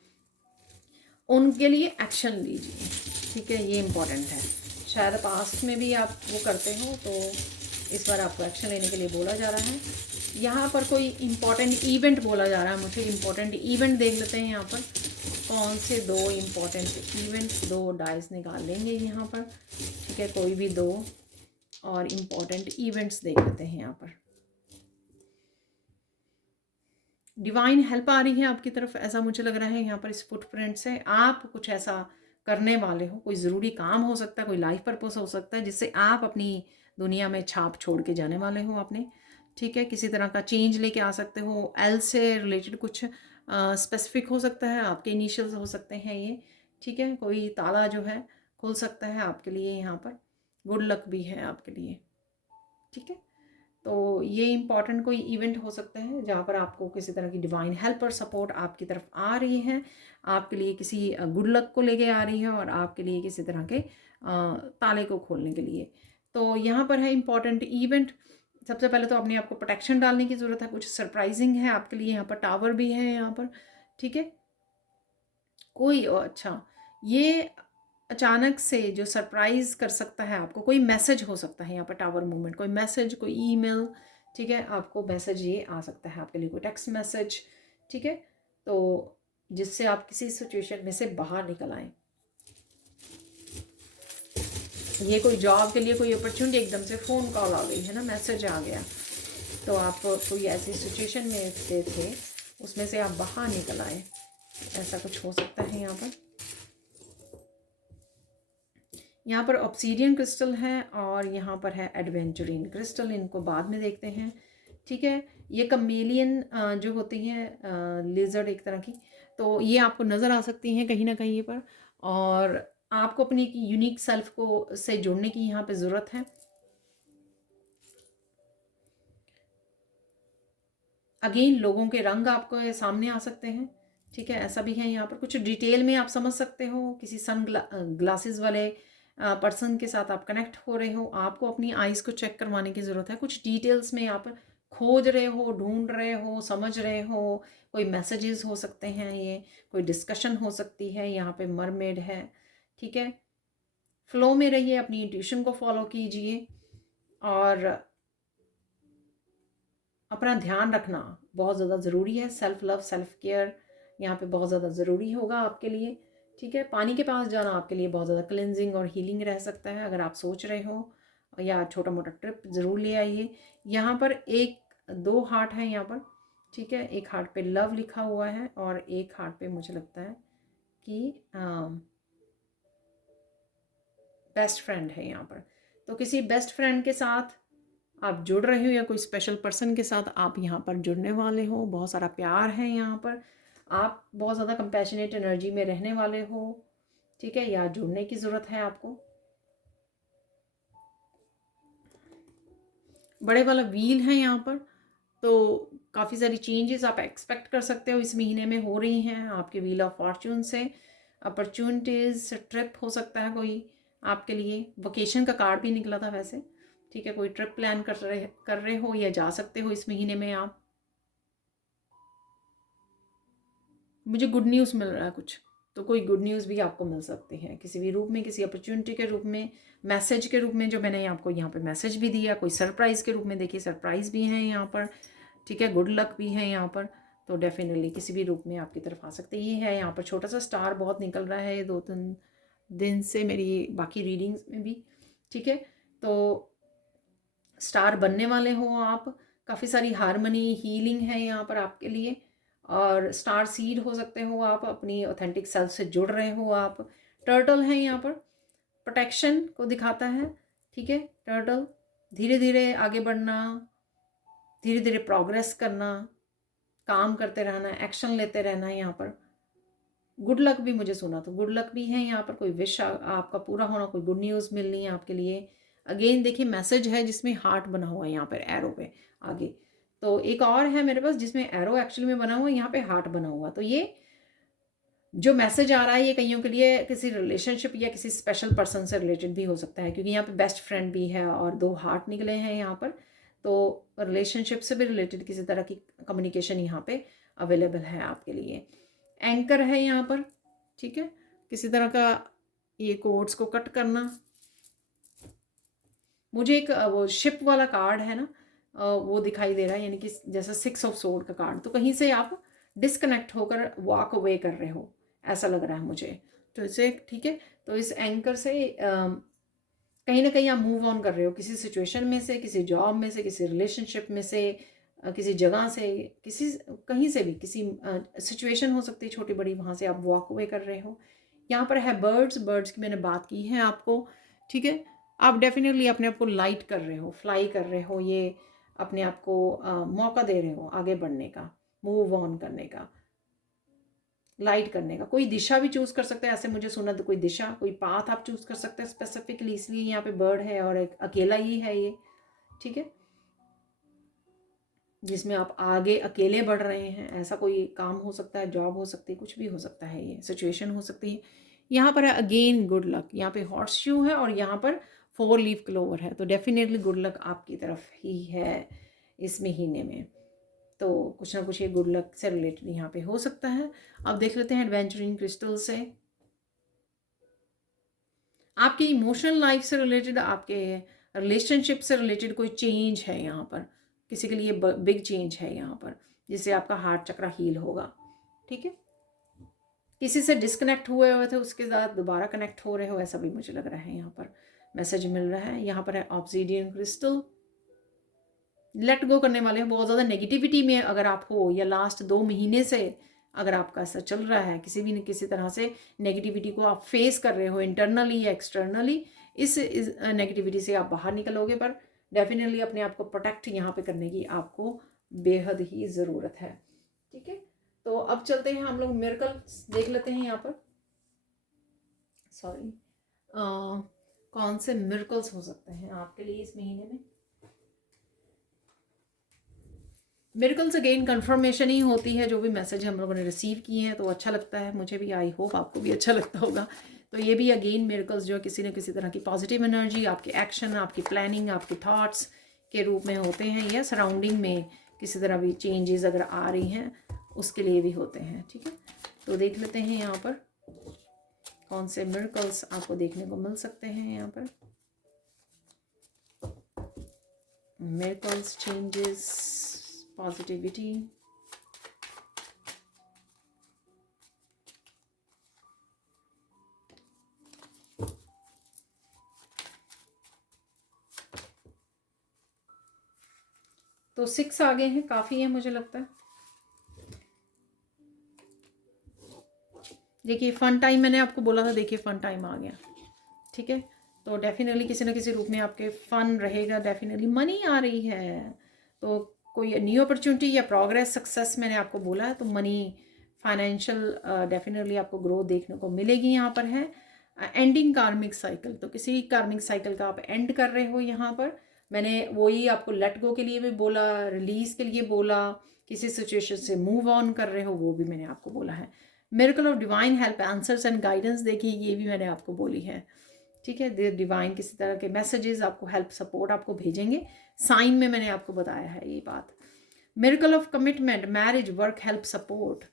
उनके लिए एक्शन लीजिए। ठीक है, ये इम्पॉर्टेंट है। शायद पास्ट में भी आप वो करते हो, तो इस बार आपको एक्शन लेने के लिए बोला जा रहा है। यहाँ पर कोई इम्पॉर्टेंट इवेंट बोला जा रहा है मुझे। इम्पॉर्टेंट इवेंट देख लेते हैं यहाँ पर, कौन से दो इम्पॉर्टेंट इवेंट्स, दो डाइस निकाल लेंगे यहाँ पर। ठीक है, कोई भी दो और इम्पॉर्टेंट इवेंट्स देख लेते हैं यहाँ पर। डिवाइन हेल्प आ रही है आपकी तरफ, ऐसा मुझे लग रहा है यहाँ पर इस फुटप्रिंट से। आप कुछ ऐसा करने वाले हो, कोई ज़रूरी काम हो सकता है, कोई लाइफ पर्पस हो सकता है, जिससे आप अपनी दुनिया में छाप छोड़ के जाने वाले हो आपने। ठीक है, किसी तरह का चेंज लेके आ सकते हो। एल से रिलेटेड कुछ स्पेसिफिक हो सकता है, आपके इनिशियल्स हो सकते हैं ये। ठीक है, कोई ताला जो है खुल सकता है आपके लिए यहाँ पर। गुड लक भी है आपके लिए। ठीक है, तो ये इम्पॉर्टेंट कोई इवेंट हो सकता है जहाँ पर आपको किसी तरह की डिवाइन हेल्प और सपोर्ट आपकी तरफ आ रही है, आपके लिए किसी गुड लक को लेके आ रही है, और आपके लिए किसी तरह के ताले को खोलने के लिए। तो यहाँ पर है इम्पॉर्टेंट इवेंट। सबसे पहले तो अपने आप को प्रोटेक्शन डालने की ज़रूरत है। कुछ सरप्राइजिंग है आपके लिए यहाँ पर, टावर भी है यहाँ पर। ठीक है, कोई अच्छा, ये अचानक से जो सरप्राइज कर सकता है आपको, कोई मैसेज हो सकता है यहाँ पर, टावर मूवमेंट, कोई मैसेज, कोई ईमेल। ठीक है, आपको मैसेज ये आ सकता है आपके लिए, कोई टेक्स्ट मैसेज। ठीक है, तो जिससे आप किसी सिचुएशन में से बाहर निकल आए। ये कोई जॉब के लिए कोई अपॉर्चुनिटी, एकदम से फ़ोन कॉल आ गई है ना, मैसेज आ गया, तो आप कोई ऐसी सिचुएशन में थे उसमें से आप बाहर निकल आए, ऐसा कुछ हो सकता है यहाँ पर। यहाँ पर ऑब्सीडियन क्रिस्टल है, और यहाँ पर है एडवेंचरिन क्रिस्टल, इनको बाद में देखते हैं। ठीक है, ये कमेलियन जो होती हैं लेज़र्ड एक तरह की, तो ये आपको नज़र आ सकती हैं कहीं ना कहीं पर, और आपको अपनी यूनिक सेल्फ को से जुड़ने की यहाँ पे ज़रूरत है। अगेन लोगों के रंग आपको सामने आ सकते हैं। ठीक है, ऐसा भी है यहाँ पर, कुछ डिटेल में आप समझ सकते हो, किसी ग्लासेस वाले पर्सन के साथ आप कनेक्ट हो रहे हो, आपको अपनी आइज़ को चेक करवाने की ज़रूरत है। कुछ डिटेल्स में आप खोज रहे हो, ढूंढ रहे हो, समझ रहे हो, कोई मैसेजेस हो सकते हैं, ये कोई डिस्कशन हो सकती है। यहाँ पे मरमेड है। ठीक है, फ्लो में रहिए, अपनी इंट्यूशन को फॉलो कीजिए, और अपना ध्यान रखना बहुत ज़्यादा ज़रूरी है। सेल्फ लव, सेल्फ केयर यहाँ पे बहुत ज़्यादा ज़रूरी होगा आपके लिए। ठीक है, पानी के पास जाना आपके लिए बहुत ज़्यादा क्लिनजिंग और हीलिंग रह सकता है, अगर आप सोच रहे हो, या छोटा मोटा ट्रिप ज़रूर ले आइए। यहाँ पर एक दो हार्ट है यहाँ पर, ठीक है, एक हार्ट पे लव लिखा हुआ है और एक हार्ट पे मुझे लगता है कि बेस्ट फ्रेंड है यहाँ पर। तो किसी बेस्ट फ्रेंड के साथ आप जुड़ रहे हो या कोई स्पेशल पर्सन के साथ आप यहाँ पर जुड़ने वाले हो। बहुत सारा प्यार है यहाँ पर। आप बहुत ज़्यादा कंपैशनेट एनर्जी में रहने वाले हो, ठीक है, या जुड़ने की ज़रूरत है आपको। बड़े वाला व्हील है यहाँ पर, तो काफ़ी सारी चेंजेस आप एक्सपेक्ट कर सकते हो इस महीने में हो रही हैं आपके व्हील ऑफ फॉर्च्यून से। अपॉर्चुनिटीज़, ट्रिप हो सकता है कोई आपके लिए। वोकेशन का कार्ड भी निकला था वैसे, ठीक है, कोई ट्रिप प्लान कर रहे हो या जा सकते हो इस महीने में आप। मुझे गुड न्यूज़ मिल रहा है कुछ, तो कोई गुड न्यूज़ भी आपको मिल सकती है किसी भी रूप में, किसी अपॉर्चुनिटी के रूप में, मैसेज के रूप में, जो मैंने आपको यहाँ पे मैसेज भी दिया, कोई सरप्राइज़ के रूप में। देखिए सरप्राइज़ भी हैं यहाँ पर, ठीक है, गुड लक भी है यहाँ पर। तो डेफिनेटली किसी भी रूप में आपकी तरफ आ सकते। ये है यहाँ पर छोटा सा स्टार बहुत निकल रहा है 2-3 दिन से मेरी बाकी रीडिंग्स में भी, ठीक है। तो स्टार बनने वाले हो आप। काफ़ी सारी हारमनी, हीलिंग है यहाँ पर आपके लिए। और स्टार सीड हो सकते हो आप, अपनी ऑथेंटिक सेल्फ से जुड़ रहे हो आप। टर्टल है यहाँ पर, प्रोटेक्शन को दिखाता है, ठीक है। टर्टल, धीरे धीरे आगे बढ़ना, धीरे धीरे प्रोग्रेस करना, काम करते रहना, एक्शन लेते रहना है यहाँ पर। गुड लक भी मुझे सुना, तो गुड लक भी है यहाँ पर। कोई विश आपका पूरा होना, कोई गुड न्यूज़ मिलनी है आपके लिए। अगेन देखिए मैसेज है जिसमें हार्ट बना हुआ है यहाँ पर एरो पे आगे। तो एक और है मेरे पास जिसमें एरो एक्चुअली में बना हुआ है, यहाँ पे हार्ट बना हुआ। तो ये जो मैसेज आ रहा है ये कईयों के लिए किसी रिलेशनशिप या किसी स्पेशल पर्सन से रिलेटेड भी हो सकता है, क्योंकि यहाँ पे बेस्ट फ्रेंड भी है और 2 हार्ट निकले हैं यहाँ पर। तो रिलेशनशिप से भी रिलेटेड किसी तरह की कम्युनिकेशन यहाँ पे अवेलेबल है आपके लिए। एंकर है यहाँ पर, ठीक है, किसी तरह का ये कोड्स को कट करना। मुझे एक वो शिप वाला कार्ड है ना, वो दिखाई दे रहा है, यानी कि जैसा 6 ऑफ सोर्ड का कार्ड। तो कहीं से आप डिस्कनेक्ट होकर वॉक अवे कर रहे हो, ऐसा लग रहा है मुझे। तो इसे ठीक है, तो इस एंकर से कहीं ना कहीं आप मूव ऑन कर रहे हो किसी सिचुएशन में से, किसी जॉब में से, किसी रिलेशनशिप में से, किसी जगह से, किसी कहीं से भी, किसी सिचुएशन हो सकती है छोटी बड़ी, वहाँ से आप वॉक अवे कर रहे हो। यहाँ पर है बर्ड्स की मैंने बात की है आपको, ठीक है। आप डेफिनेटली अपने आप को लाइट कर रहे हो, फ्लाई कर रहे हो, ये अपने आप को मौका दे रहे हो आगे बढ़ने का, मूव ऑन करने का, लाइट करने का। कोई दिशा भी चूज़ कर सकते हैं, ऐसे मुझे सुना, तो कोई दिशा, कोई पाथ आप चूज़ कर सकते हैं स्पेसिफिकली, इसलिए यहाँ पे बर्ड है और एक अकेला ही है ये, ठीक है, जिसमें आप आगे अकेले बढ़ रहे हैं। ऐसा कोई काम हो सकता है, जॉब हो सकती है, कुछ भी हो सकता है, ये सिचुएशन हो सकती है। यहाँ पर है अगेन गुड लक, यहाँ पे हॉर्स शू है और यहाँ पर 4 लीफ क्लोवर है। तो डेफिनेटली गुड लक आपकी तरफ ही है इस महीने में। तो कुछ ना कुछ ये गुड लक से रिलेटेड यहाँ पे हो सकता है। अब देख लेते हैं एडवेंचरिंग क्रिस्टल से आपकी इमोशनल लाइफ से रिलेटेड, आपके रिलेशनशिप से रिलेटेड कोई चेंज है यहाँ पर। किसी के लिए बिग चेंज है यहाँ पर, जिससे आपका हार्ट चक्र हील होगा, ठीक है। किसी से डिस्कनेक्ट हुए थे, उसके साथ दोबारा कनेक्ट हो रहे हो, ऐसा भी मुझे लग रहा है। यहाँ पर मैसेज मिल रहा है। यहाँ पर है ऑब्सीडियन क्रिस्टल, लेट गो करने वाले हो। बहुत ज़्यादा नेगेटिविटी में अगर आप हो, या लास्ट 2 महीने से अगर आपका ऐसा चल रहा है, किसी भी किसी तरह से नेगेटिविटी को आप फेस कर रहे हो इंटरनली या एक्सटर्नली, इस नेगेटिविटी से आप बाहर निकलोगे। पर डेफिनेटली अपने आप को प्रोटेक्ट यहाँ पे करने की आपको बेहद ही ज़रूरत है, ठीक है। तो अब चलते हैं हम लोग मिरेकल्स देख लेते हैं यहाँ पर। सॉरी, कौन से मिरेकल्स हो सकते हैं आपके लिए इस महीने में। मिरेकल्स अगेन कंफर्मेशन ही होती है, जो भी मैसेज हम लोगों ने रिसीव किए हैं, तो अच्छा लगता है मुझे भी। आई होप आपको भी अच्छा लगता होगा। तो ये भी अगेन मिरेकल्स जो किसी न किसी तरह की पॉजिटिव एनर्जी, आपके एक्शन, आपकी प्लानिंग, आपके थॉट्स के रूप में होते हैं, या सराउंडिंग में किसी तरह भी चेंजेस अगर आ रही हैं उसके लिए भी होते हैं, ठीक है। तो देख लेते हैं यहाँ पर कौन से मिरेकल्स आपको देखने को मिल सकते हैं यहाँ पर। Miracles, changes, positivity. तो 6 आगे हैं, काफ़ी है मुझे लगता है। देखिए फ़न टाइम मैंने आपको बोला था, देखिए फ़न टाइम आ गया, ठीक है। तो डेफिनेटली किसी ना किसी रूप में आपके फ़न रहेगा, डेफिनेटली मनी आ रही है, तो कोई न्यू अपॉर्चुनिटी या प्रोग्रेस सक्सेस मैंने आपको बोला है, तो मनी फाइनेंशियल डेफिनेटली आपको ग्रोथ देखने को मिलेगी। यहाँ पर है एंडिंग कार्मिक साइकिल, तो किसी कार्मिक साइकिल का आप एंड कर रहे हो यहाँ पर। मैंने वही आपको लेट गो के लिए भी बोला, रिलीज़ के लिए बोला, किसी सिचुएशन से मूव ऑन कर रहे हो वो भी मैंने आपको बोला है। Miracle of divine help answers and guidance, देखिए ये भी मैंने आपको बोली है, ठीक है। डिवाइन किसी तरह के मैसेजेस आपको हेल्प सपोर्ट आपको भेजेंगे, साइन में मैंने आपको बताया है ये बात। Miracle of commitment, marriage, work, help, support,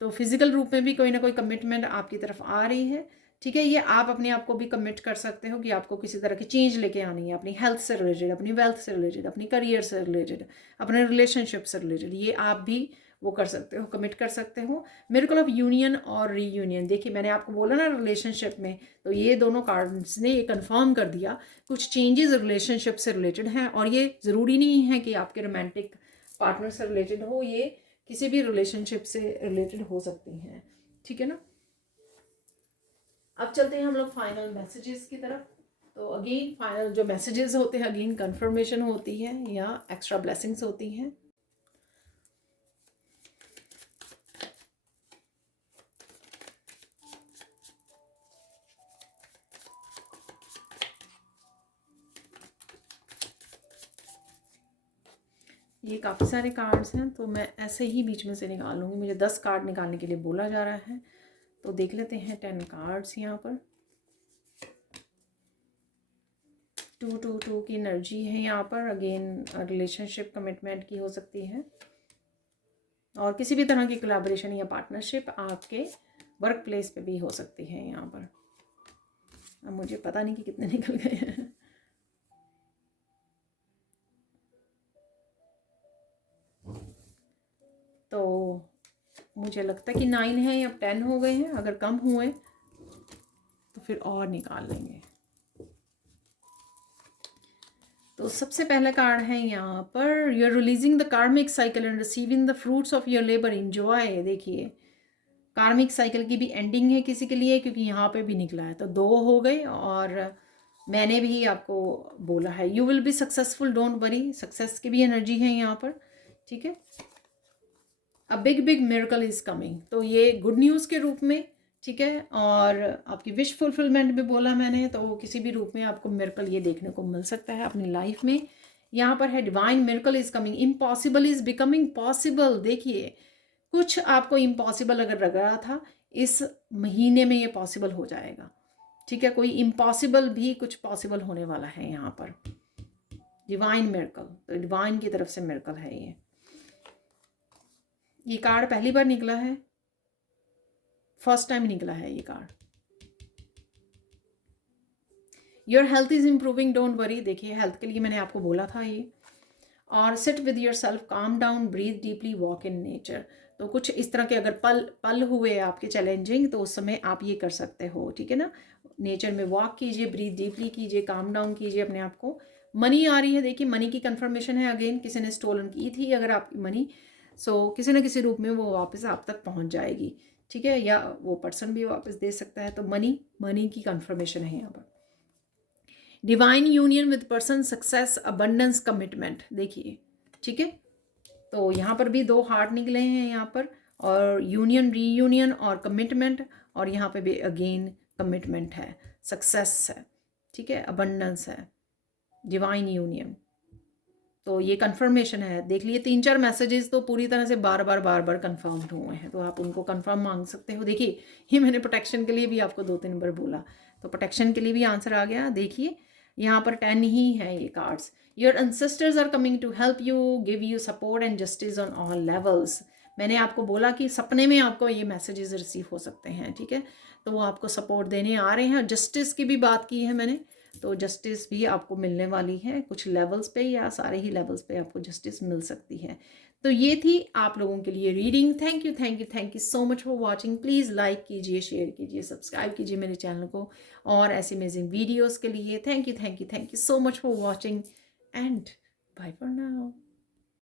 तो फिजिकल रूप में भी कोई ना कोई कमिटमेंट आपकी तरफ आ रही है, ठीक है। ये आप अपने आप को भी कमिट कर सकते हो कि आपको किसी तरह की चेंज लेके आनी है, अपनी हेल्थ से रिलेटेड, अपनी वेल्थ से रिलेटेड, अपनी करियर से रिलेटेड, अपने रिलेशनशिप से रिलेटेड, ये आप भी वो कर सकते हो, कमिट कर सकते हो। मिरेकल ऑफ यूनियन और रीयूनियन, देखिए मैंने आपको बोला ना रिलेशनशिप में, तो ये दोनों कार्ड्स ने ये कंफर्म कर दिया कुछ चेंजेस रिलेशनशिप से रिलेटेड हैं, और ये ज़रूरी नहीं है कि आपके रोमांटिक पार्टनर से रिलेटेड हो, ये किसी भी रिलेशनशिप से रिलेटेड हो सकती हैं, ठीक है ना। अब चलते हैं हम लोग फाइनल मैसेजेस की तरफ। तो अगेन फाइनल जो मैसेजेस होते हैं, अगेन कंफर्मेशन होती है या एक्स्ट्रा ब्लेसिंग्स होती हैं। ये काफ़ी सारे कार्ड्स हैं, तो मैं ऐसे ही बीच में से निकाल लूँगी, मुझे 10 कार्ड निकालने के लिए बोला जा रहा है, तो देख लेते हैं 10 कार्ड्स यहाँ पर। 2 की एनर्जी है यहाँ पर, अगेन रिलेशनशिप कमिटमेंट की हो सकती है, और किसी भी तरह की कोलैबोरेशन या पार्टनरशिप आपके वर्क प्लेस पे भी हो सकती है यहाँ पर। अब मुझे पता नहीं कि कितने निकल गए हैं। तो मुझे लगता है कि 9 है, या 10 हो गए हैं, अगर कम हुए तो फिर और निकाल लेंगे। तो सबसे पहला कार्ड है यहाँ पर, you are releasing the karmic cycle and receiving the fruits of your labour, enjoy. देखिए कार्मिक साइकिल की भी एंडिंग है किसी के लिए, क्योंकि यहाँ पे भी निकला है, तो 2 हो गए, और मैंने भी आपको बोला है you will be successful, don't worry, success की भी एनर्जी है यहाँ पर, ठीक है। A big big miracle is coming, तो ये गुड न्यूज़ के रूप में, ठीक है, और आपकी विश फुलफिलमेंट भी बोला मैंने, तो किसी भी रूप में आपको मिरेकल ये देखने को मिल सकता है अपनी लाइफ में। यहाँ पर है divine miracle is coming, impossible is becoming possible. देखिए कुछ आपको इम्पॉसिबल अगर लग रहा था, इस महीने में ये पॉसिबल हो जाएगा, ठीक है। कोई इम्पॉसिबल भी कुछ पॉसिबल होने वाला है यहाँ पर, डिवाइन मिरेकल, तो डिवाइन की तरफ से मिरेकल है ये कार्ड पहली बार निकला है, फर्स्ट टाइम निकला है ये card. Your health is improving, don't worry, देखिए हेल्थ के लिए मैंने आपको बोला था ये। और sit with yourself, calm down, breathe deeply, walk in nature, तो कुछ इस तरह के अगर पल हुए आपके चैलेंजिंग, तो उस समय आप ये कर सकते हो, ठीक है ना। नेचर में वॉक कीजिए, ब्रीथ डीपली कीजिए, काम डाउन कीजिए अपने आप को। मनी आ रही है, देखिए मनी की कंफर्मेशन है, अगेन किसी ने स्टोलन की थी अगर आपकी मनी, सो किसी न किसी रूप में वो वापस आप तक पहुंच जाएगी, ठीक है, या वो पर्सन भी वापस दे सकता है, तो मनी की कंफर्मेशन है यहाँ पर। Divine union with person, success, abundance, commitment, देखिए ठीक है। तो यहाँ पर भी 2 हार्ट निकले हैं यहाँ पर, और यूनियन, रीयूनियन और कमिटमेंट, और यहाँ पे भी अगेन कमिटमेंट है, सक्सेस है, ठीक है, अबंडेंस है, डिवाइन यूनियन, तो ये कंफर्मेशन है। देख लिए 3-4 मैसेजेस तो पूरी तरह से बार बार कंफर्म्ड हुए हैं, तो आप उनको कंफर्म मांग सकते हो। देखिए ये मैंने प्रोटेक्शन के लिए भी आपको 2-3 बार बोला, तो प्रोटेक्शन के लिए भी आंसर आ गया। देखिए यहाँ पर 10 ही है ये cards. Your ancestors are coming to help you, give you support and justice on all levels. मैंने आपको बोला कि सपने में आपको ये मैसेजेस रिसीव हो सकते हैं, ठीक है, तो वो आपको सपोर्ट देने आ रहे हैं। जस्टिस की भी बात की है मैंने, तो जस्टिस भी आपको मिलने वाली है, कुछ लेवल्स पे या सारे ही लेवल्स पे आपको जस्टिस मिल सकती है। तो ये थी आप लोगों के लिए reading. Thank you so much for watching. Please like कीजिए, शेयर कीजिए, सब्सक्राइब कीजिए मेरे चैनल को, और ऐसे अमेजिंग वीडियोज़ के लिए thank you so much for watching, and bye for now.